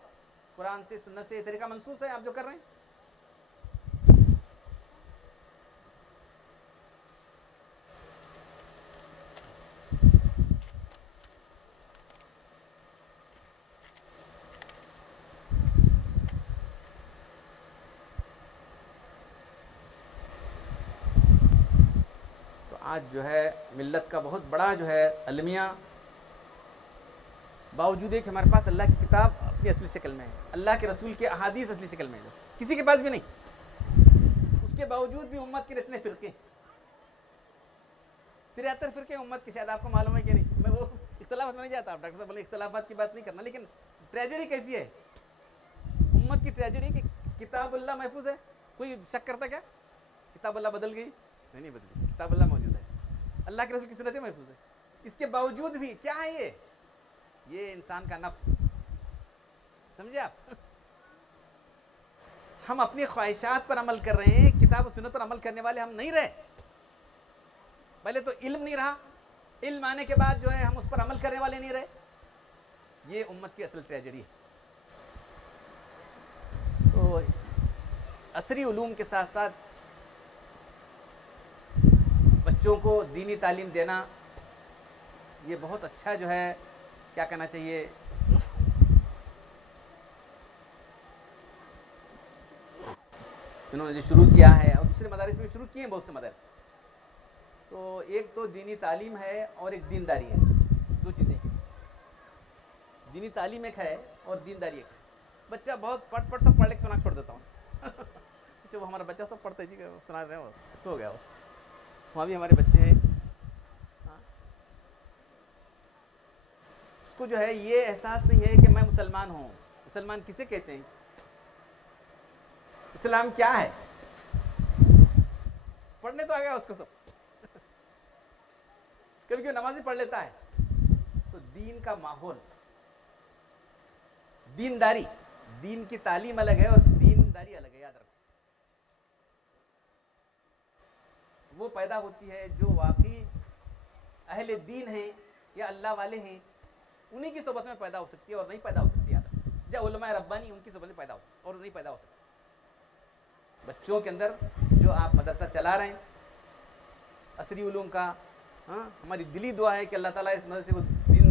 قرآن سے، سنت سے یہ طریقہ منسوس ہے آپ جو کر رہے ہیں؟ آج جو ہے ملت کا بہت بڑا جو ہے المیہ، باوجود ہے کہ ہمارے پاس اللہ کی کتاب اپنی اصلی شکل میں ہے، اللہ کے رسول کے احادیث اصلی شکل میں ہے، کسی کے پاس بھی نہیں. اس کے باوجود بھی امت کے اتنے فرقے، 73 فرقے امت کے، شاید آپ کو معلوم ہے کہ نہیں. میں وہ اختلافات میں نہیں جاتا، ڈاکٹر صاحب بولے اختلافات کی بات نہیں کرنا، لیکن ٹریجڈی کیسی ہے امت کی؟ ٹریجڈی کہ کتاب اللہ محفوظ ہے. کوئی شک کرتا کیا کتاب اللہ بدل گئی؟ نہیں بدلی، کتاب اللہ موجود ہے، اللہ کے رسول کی سنتیں محفوظ ہے. اس کے باوجود بھی کیا ہے یہ انسان کا نفس. سمجھے آپ؟ ہم اپنی خواہشات پر عمل کر رہے ہیں، کتاب و سنت پر عمل کرنے والے ہم نہیں رہے. پہلے تو علم نہیں رہا، علم آنے کے بعد جو ہے ہم اس پر عمل کرنے والے نہیں رہے. یہ امت کی اصل ٹریجڈی ہے. تو عصری علوم کے ساتھ ساتھ بچوں کو دینی تعلیم دینا یہ بہت اچھا جو ہے کیا کہنا چاہیے، انہوں نے جو شروع کیا ہے، اور دوسرے مدارس میں شروع کیے ہیں بہت سے مدارس. تو ایک تو دینی تعلیم ہے اور ایک دینداری ہے، دو چیزیں. دینی تعلیم ایک ہے اور دینداری ایک ہے. بچہ بہت پڑھ سب پڑھ لے کے سنا چھوڑ دیتا ہوں. وہ ہمارا بچہ سب پڑھتا ہے جی سنا رہے ہیں، ہو گیا وہاں بھی ہمارے بچے ہیں. اس کو جو ہے یہ احساس نہیں ہے کہ میں مسلمان ہوں. مسلمان کسے کہتے ہیں؟ اسلام کیا ہے؟ پڑھنے تو آ گیا اس کو سب. کبھی کبھی نماز ہی پڑھ لیتا ہے. تو دین کا ماحول، دینداری، دین کی تعلیم الگ ہے اور دینداری الگ ہے. یاد رکھو وہ پیدا ہوتی ہے جو واقعی اہل دین ہیں یا اللہ والے ہیں، انہی کی صحبت میں پیدا ہو سکتی ہے اور نہیں پیدا ہو سکتی. یاد رکھو جو علماء ربانی ان کی صحبت میں پیدا ہو سکتی اور نہیں پیدا ہو سکتی. بچوں کے اندر جو آپ مدرسہ چلا رہے ہیں عصری علوم کا، ہماری دلی دعا ہے کہ اللہ تعالیٰ اس مدرسے کو دین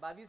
22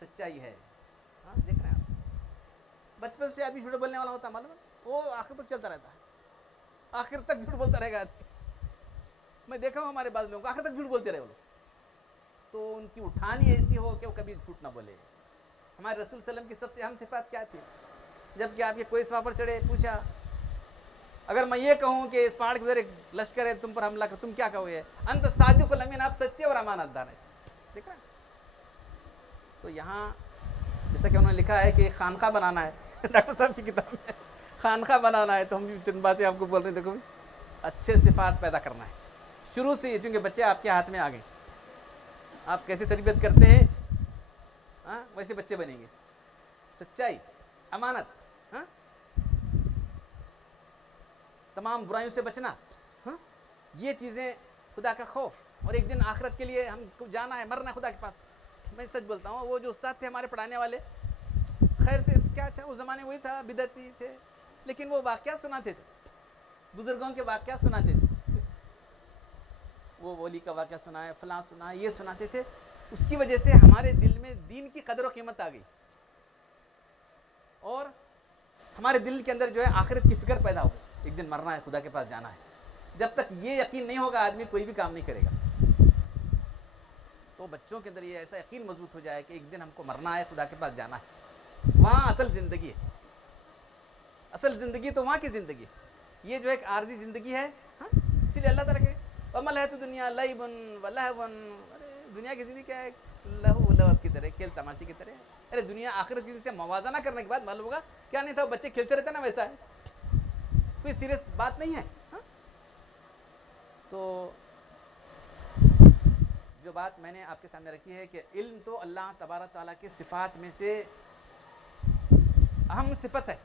سچائی ہے. ہاں دیکھ رہے ہیں آپ, بچپن سے آدمی جھوٹ بولنے والا ہوتا ہے, معلوم ہے, وہ آخر تک چلتا رہتا ہے, آخر تک جھوٹ بولتا رہے گا آدمی. میں دیکھا ہوں ہمارے بعض لوگوں کو آخر تک جھوٹ بولتے رہے وہ لوگ, تو ان کی اٹھانی ایسی ہو کہ وہ کبھی جھوٹ نہ بولے. ہمارے رسول صلی اللہ علیہ وسلم کی سب سے اہم صفات کیا تھی؟ جب کہ آپ کے کوئی اس پہاڑ پر چڑھے, پوچھا اگر میں یہ کہوں کہ اس پہاڑ کے ادھر ایک لشکر ہے تم پر حملہ کر, تم کیا کہو گے؟ انت صادق الامین, آپ سچے اور امانت دار ہیں. دیکھ رہے ہیں. تو یہاں جیسا کہ انہوں نے لکھا ہے کہ خانقاہ بنانا ہے, ڈاکٹر صاحب کی کتاب میں خانقاہ بنانا ہے, تو ہم بھی چند باتیں آپ کو بول رہے ہیں. دیکھو اچھے صفات پیدا کرنا ہے شروع سے ہی, چونکہ بچے آپ کے ہاتھ میں آ گئے, آپ کیسے تربیت کرتے ہیں ہاں ویسے بچے بنیں گے. سچائی, امانت, ہاں تمام برائیوں سے بچنا, ہاں یہ چیزیں, خدا کا خوف, اور ایک دن آخرت کے لیے ہم کو جانا ہے, مرنا ہے خدا کے پاس. میں سچ بولتا ہوں, وہ جو استاد تھے ہمارے پڑھانے والے, خیر سے کیا اچھا اس زمانے وہی تھا, بدعتی تھے, لیکن وہ واقعات سناتے تھے, بزرگوں کے واقعات سناتے تھے. وہ ولی کا واقعہ سنائے, فلاں سنائے, یہ سناتے تھے. اس کی وجہ سے ہمارے دل میں دین کی قدر و قیمت آ گئی, اور ہمارے دل کے اندر جو ہے آخرت کی فکر پیدا ہو گئی. ایک دن مرنا ہے, خدا کے پاس جانا ہے. جب تک یہ یقین نہیں ہوگا آدمی کوئی بھی کام نہیں کرے گا. تو بچوں کے اندر یہ ایسا یقین مضبوط ہو جائے کہ ایک دن ہم کو مرنا ہے, خدا کے پاس جانا ہے. وہاں اصل زندگی ہے, اصل زندگی تو وہاں کی زندگی ہے. یہ جو ایک عارضی زندگی ہے, ہاں اسی لیے اللہ تعالیٰ کے وَمَا الْحَيَاةُ الدُّنْيَا لَعِبٌ وَلَهْوٌ, دنیا کی زندگی کیا ہے, لہو لعب کی طرح, کھیل تماشے کی طرح. ارے دنیا آخرت کی سے موازنہ کرنے کے بعد معلوم ہوگا کیا نہیں تھا, بچے کھیلتے رہتے نا, ویسا ہے, کوئی سیریس بات نہیں ہے. ہاں تو جو بات میں نے آپ کے سامنے رکھی ہے کہ علم تو اللہ تبارک تعالیٰ کی صفات میں سے اہم صفت ہے.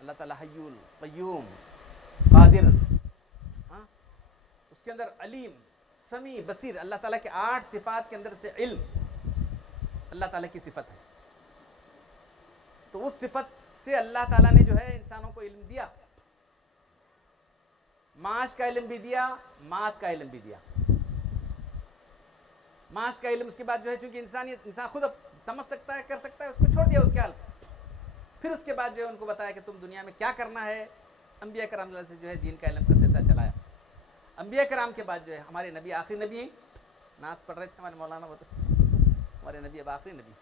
اللہ تعالیٰ حی القیوم قادر, ہاں اس کے اندر علیم سمیع بصیر, اللہ تعالیٰ کے 8 صفات کے اندر سے علم اللہ تعالیٰ کی صفت ہے. تو اس صفت سے اللہ تعالیٰ نے جو ہے انسانوں کو علم دیا, معاش کا علم بھی دیا, مات کا علم بھی دیا. معاش کا علم اس کے بعد جو ہے چونکہ انسان خود اب سمجھ سکتا ہے, کر سکتا ہے, اس کو چھوڑ دیا اس کے حال. پھر اس کے بعد جو ہے ان کو بتایا کہ تم دنیا میں کیا کرنا ہے. انبیاء کرام اللہ سے جو ہے دین کا علم کا سلسلہ چلایا. انبیاء کرام کے بعد جو ہے ہمارے نبی آخری نبی ہیں. نعت پڑھ رہے تھے ہمارے مولانا, بہت ہمارے نبی اب آخری نبی.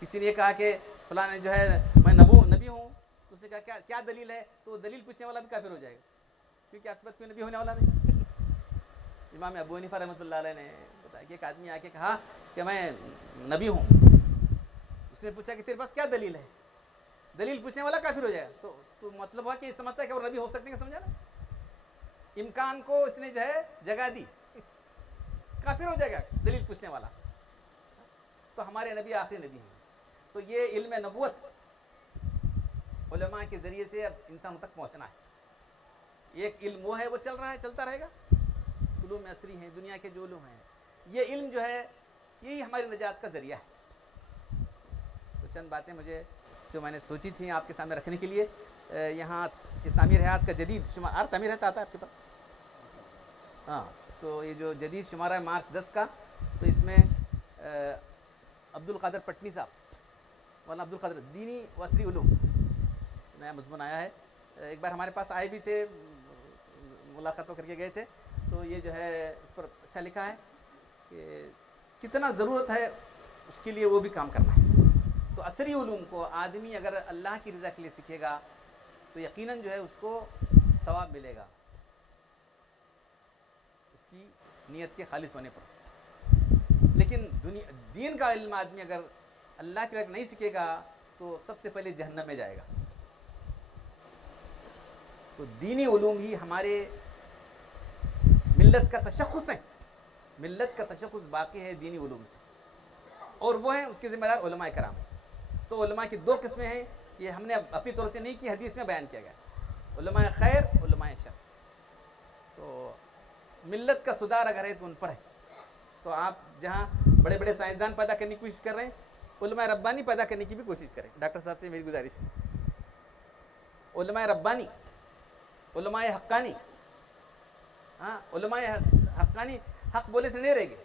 کسی نے کہا کہ فلاں جو ہے میں نبی ہوں, تو اس نے کہا کیا دلیل ہے, تو وہ دلیل پوچھنے والا بھی کافر ہو جائے گا, کیونکہ آپ کے بعد کوئی نبی ہونے والا نہیں. امام ابو حنیفہ رحمۃ اللہ علیہ نے بتایا کہ ایک آدمی آ کے کہا کہ میں نبی ہوں. اس نے پوچھا کہ تیرے پاس کیا دلیل ہے, دلیل پوچھنے والا کافر ہو جائے گا. تو مطلب ہوا کہ سمجھتا ہے کہ وہ نبی ہو سکتے ہیں, سمجھا نا, امکان کو اس نے جو ہے جگہ دی, کافر ہو جائے گا دلیل پوچھنے والا. تو ہمارے نبی آخری نبی ہیں. تو یہ علم نبوت علماء کے ذریعے سے اب انسانوں تک پہنچنا ہے. ایک علم وہ ہے, وہ چل رہا ہے, چلتا رہے گا. علوم عصری ہیں, دنیا کے جو علوم ہیں, یہ علم جو ہے یہی ہماری نجات کا ذریعہ ہے. تو چند باتیں مجھے جو میں نے سوچی تھیں آپ کے سامنے رکھنے کے لیے. یہاں تعمیر حیات کا جدید شمار, تعمیر حیات آتا ہے آپ کے پاس, ہاں, تو یہ جو جدید شمارہ ہے مارچ 10 کا, تو اس میں عبد القادر پٹنی صاحب, مولانا عبد القادر, دینی و عصری علوم, نیا مضمون آیا ہے. ایک بار ہمارے پاس آئے بھی تھے, ملاقات کر کے گئے تھے, تو یہ جو ہے اس پر اچھا لکھا ہے کہ کتنا ضرورت ہے اس کے لیے وہ بھی کام کرنا ہے. تو عصری علوم کو آدمی اگر اللہ کی رضا کے لیے سیکھے گا تو یقیناً جو ہے اس کو ثواب ملے گا, اس کی نیت کے خالص ہونے پر. لیکن دین کا علم آدمی اگر اللہ کی رضا نہیں سیکھے گا تو سب سے پہلے جہنم میں جائے گا. تو دینی علوم ہی ہمارے ملت کا تشخص ہے, ملت کا تشخص باقی ہے دینی علوم سے, اور وہ ہیں اس کے ذمہ دار علماء کرام. تو علماء کی 2 قسمیں ہیں, یہ ہم نے اپنی طور سے نہیں کی, حدیث میں بیان کیا گیا, علماء خیر, علماء شر. تو ملت کا سدھار اگر ہے تو ان پر ہے. تو آپ جہاں بڑے بڑے سائنسدان پیدا کرنے کی کوشش کر رہے ہیں, علماء ربانی پیدا کرنے کی بھی کوشش کریں. ڈاکٹر صاحب سے میری گزارش ہے, علماء ربانی, علماء حقانی, ہاں علماء حقانی حق بولے سے نہیں رہ گئے,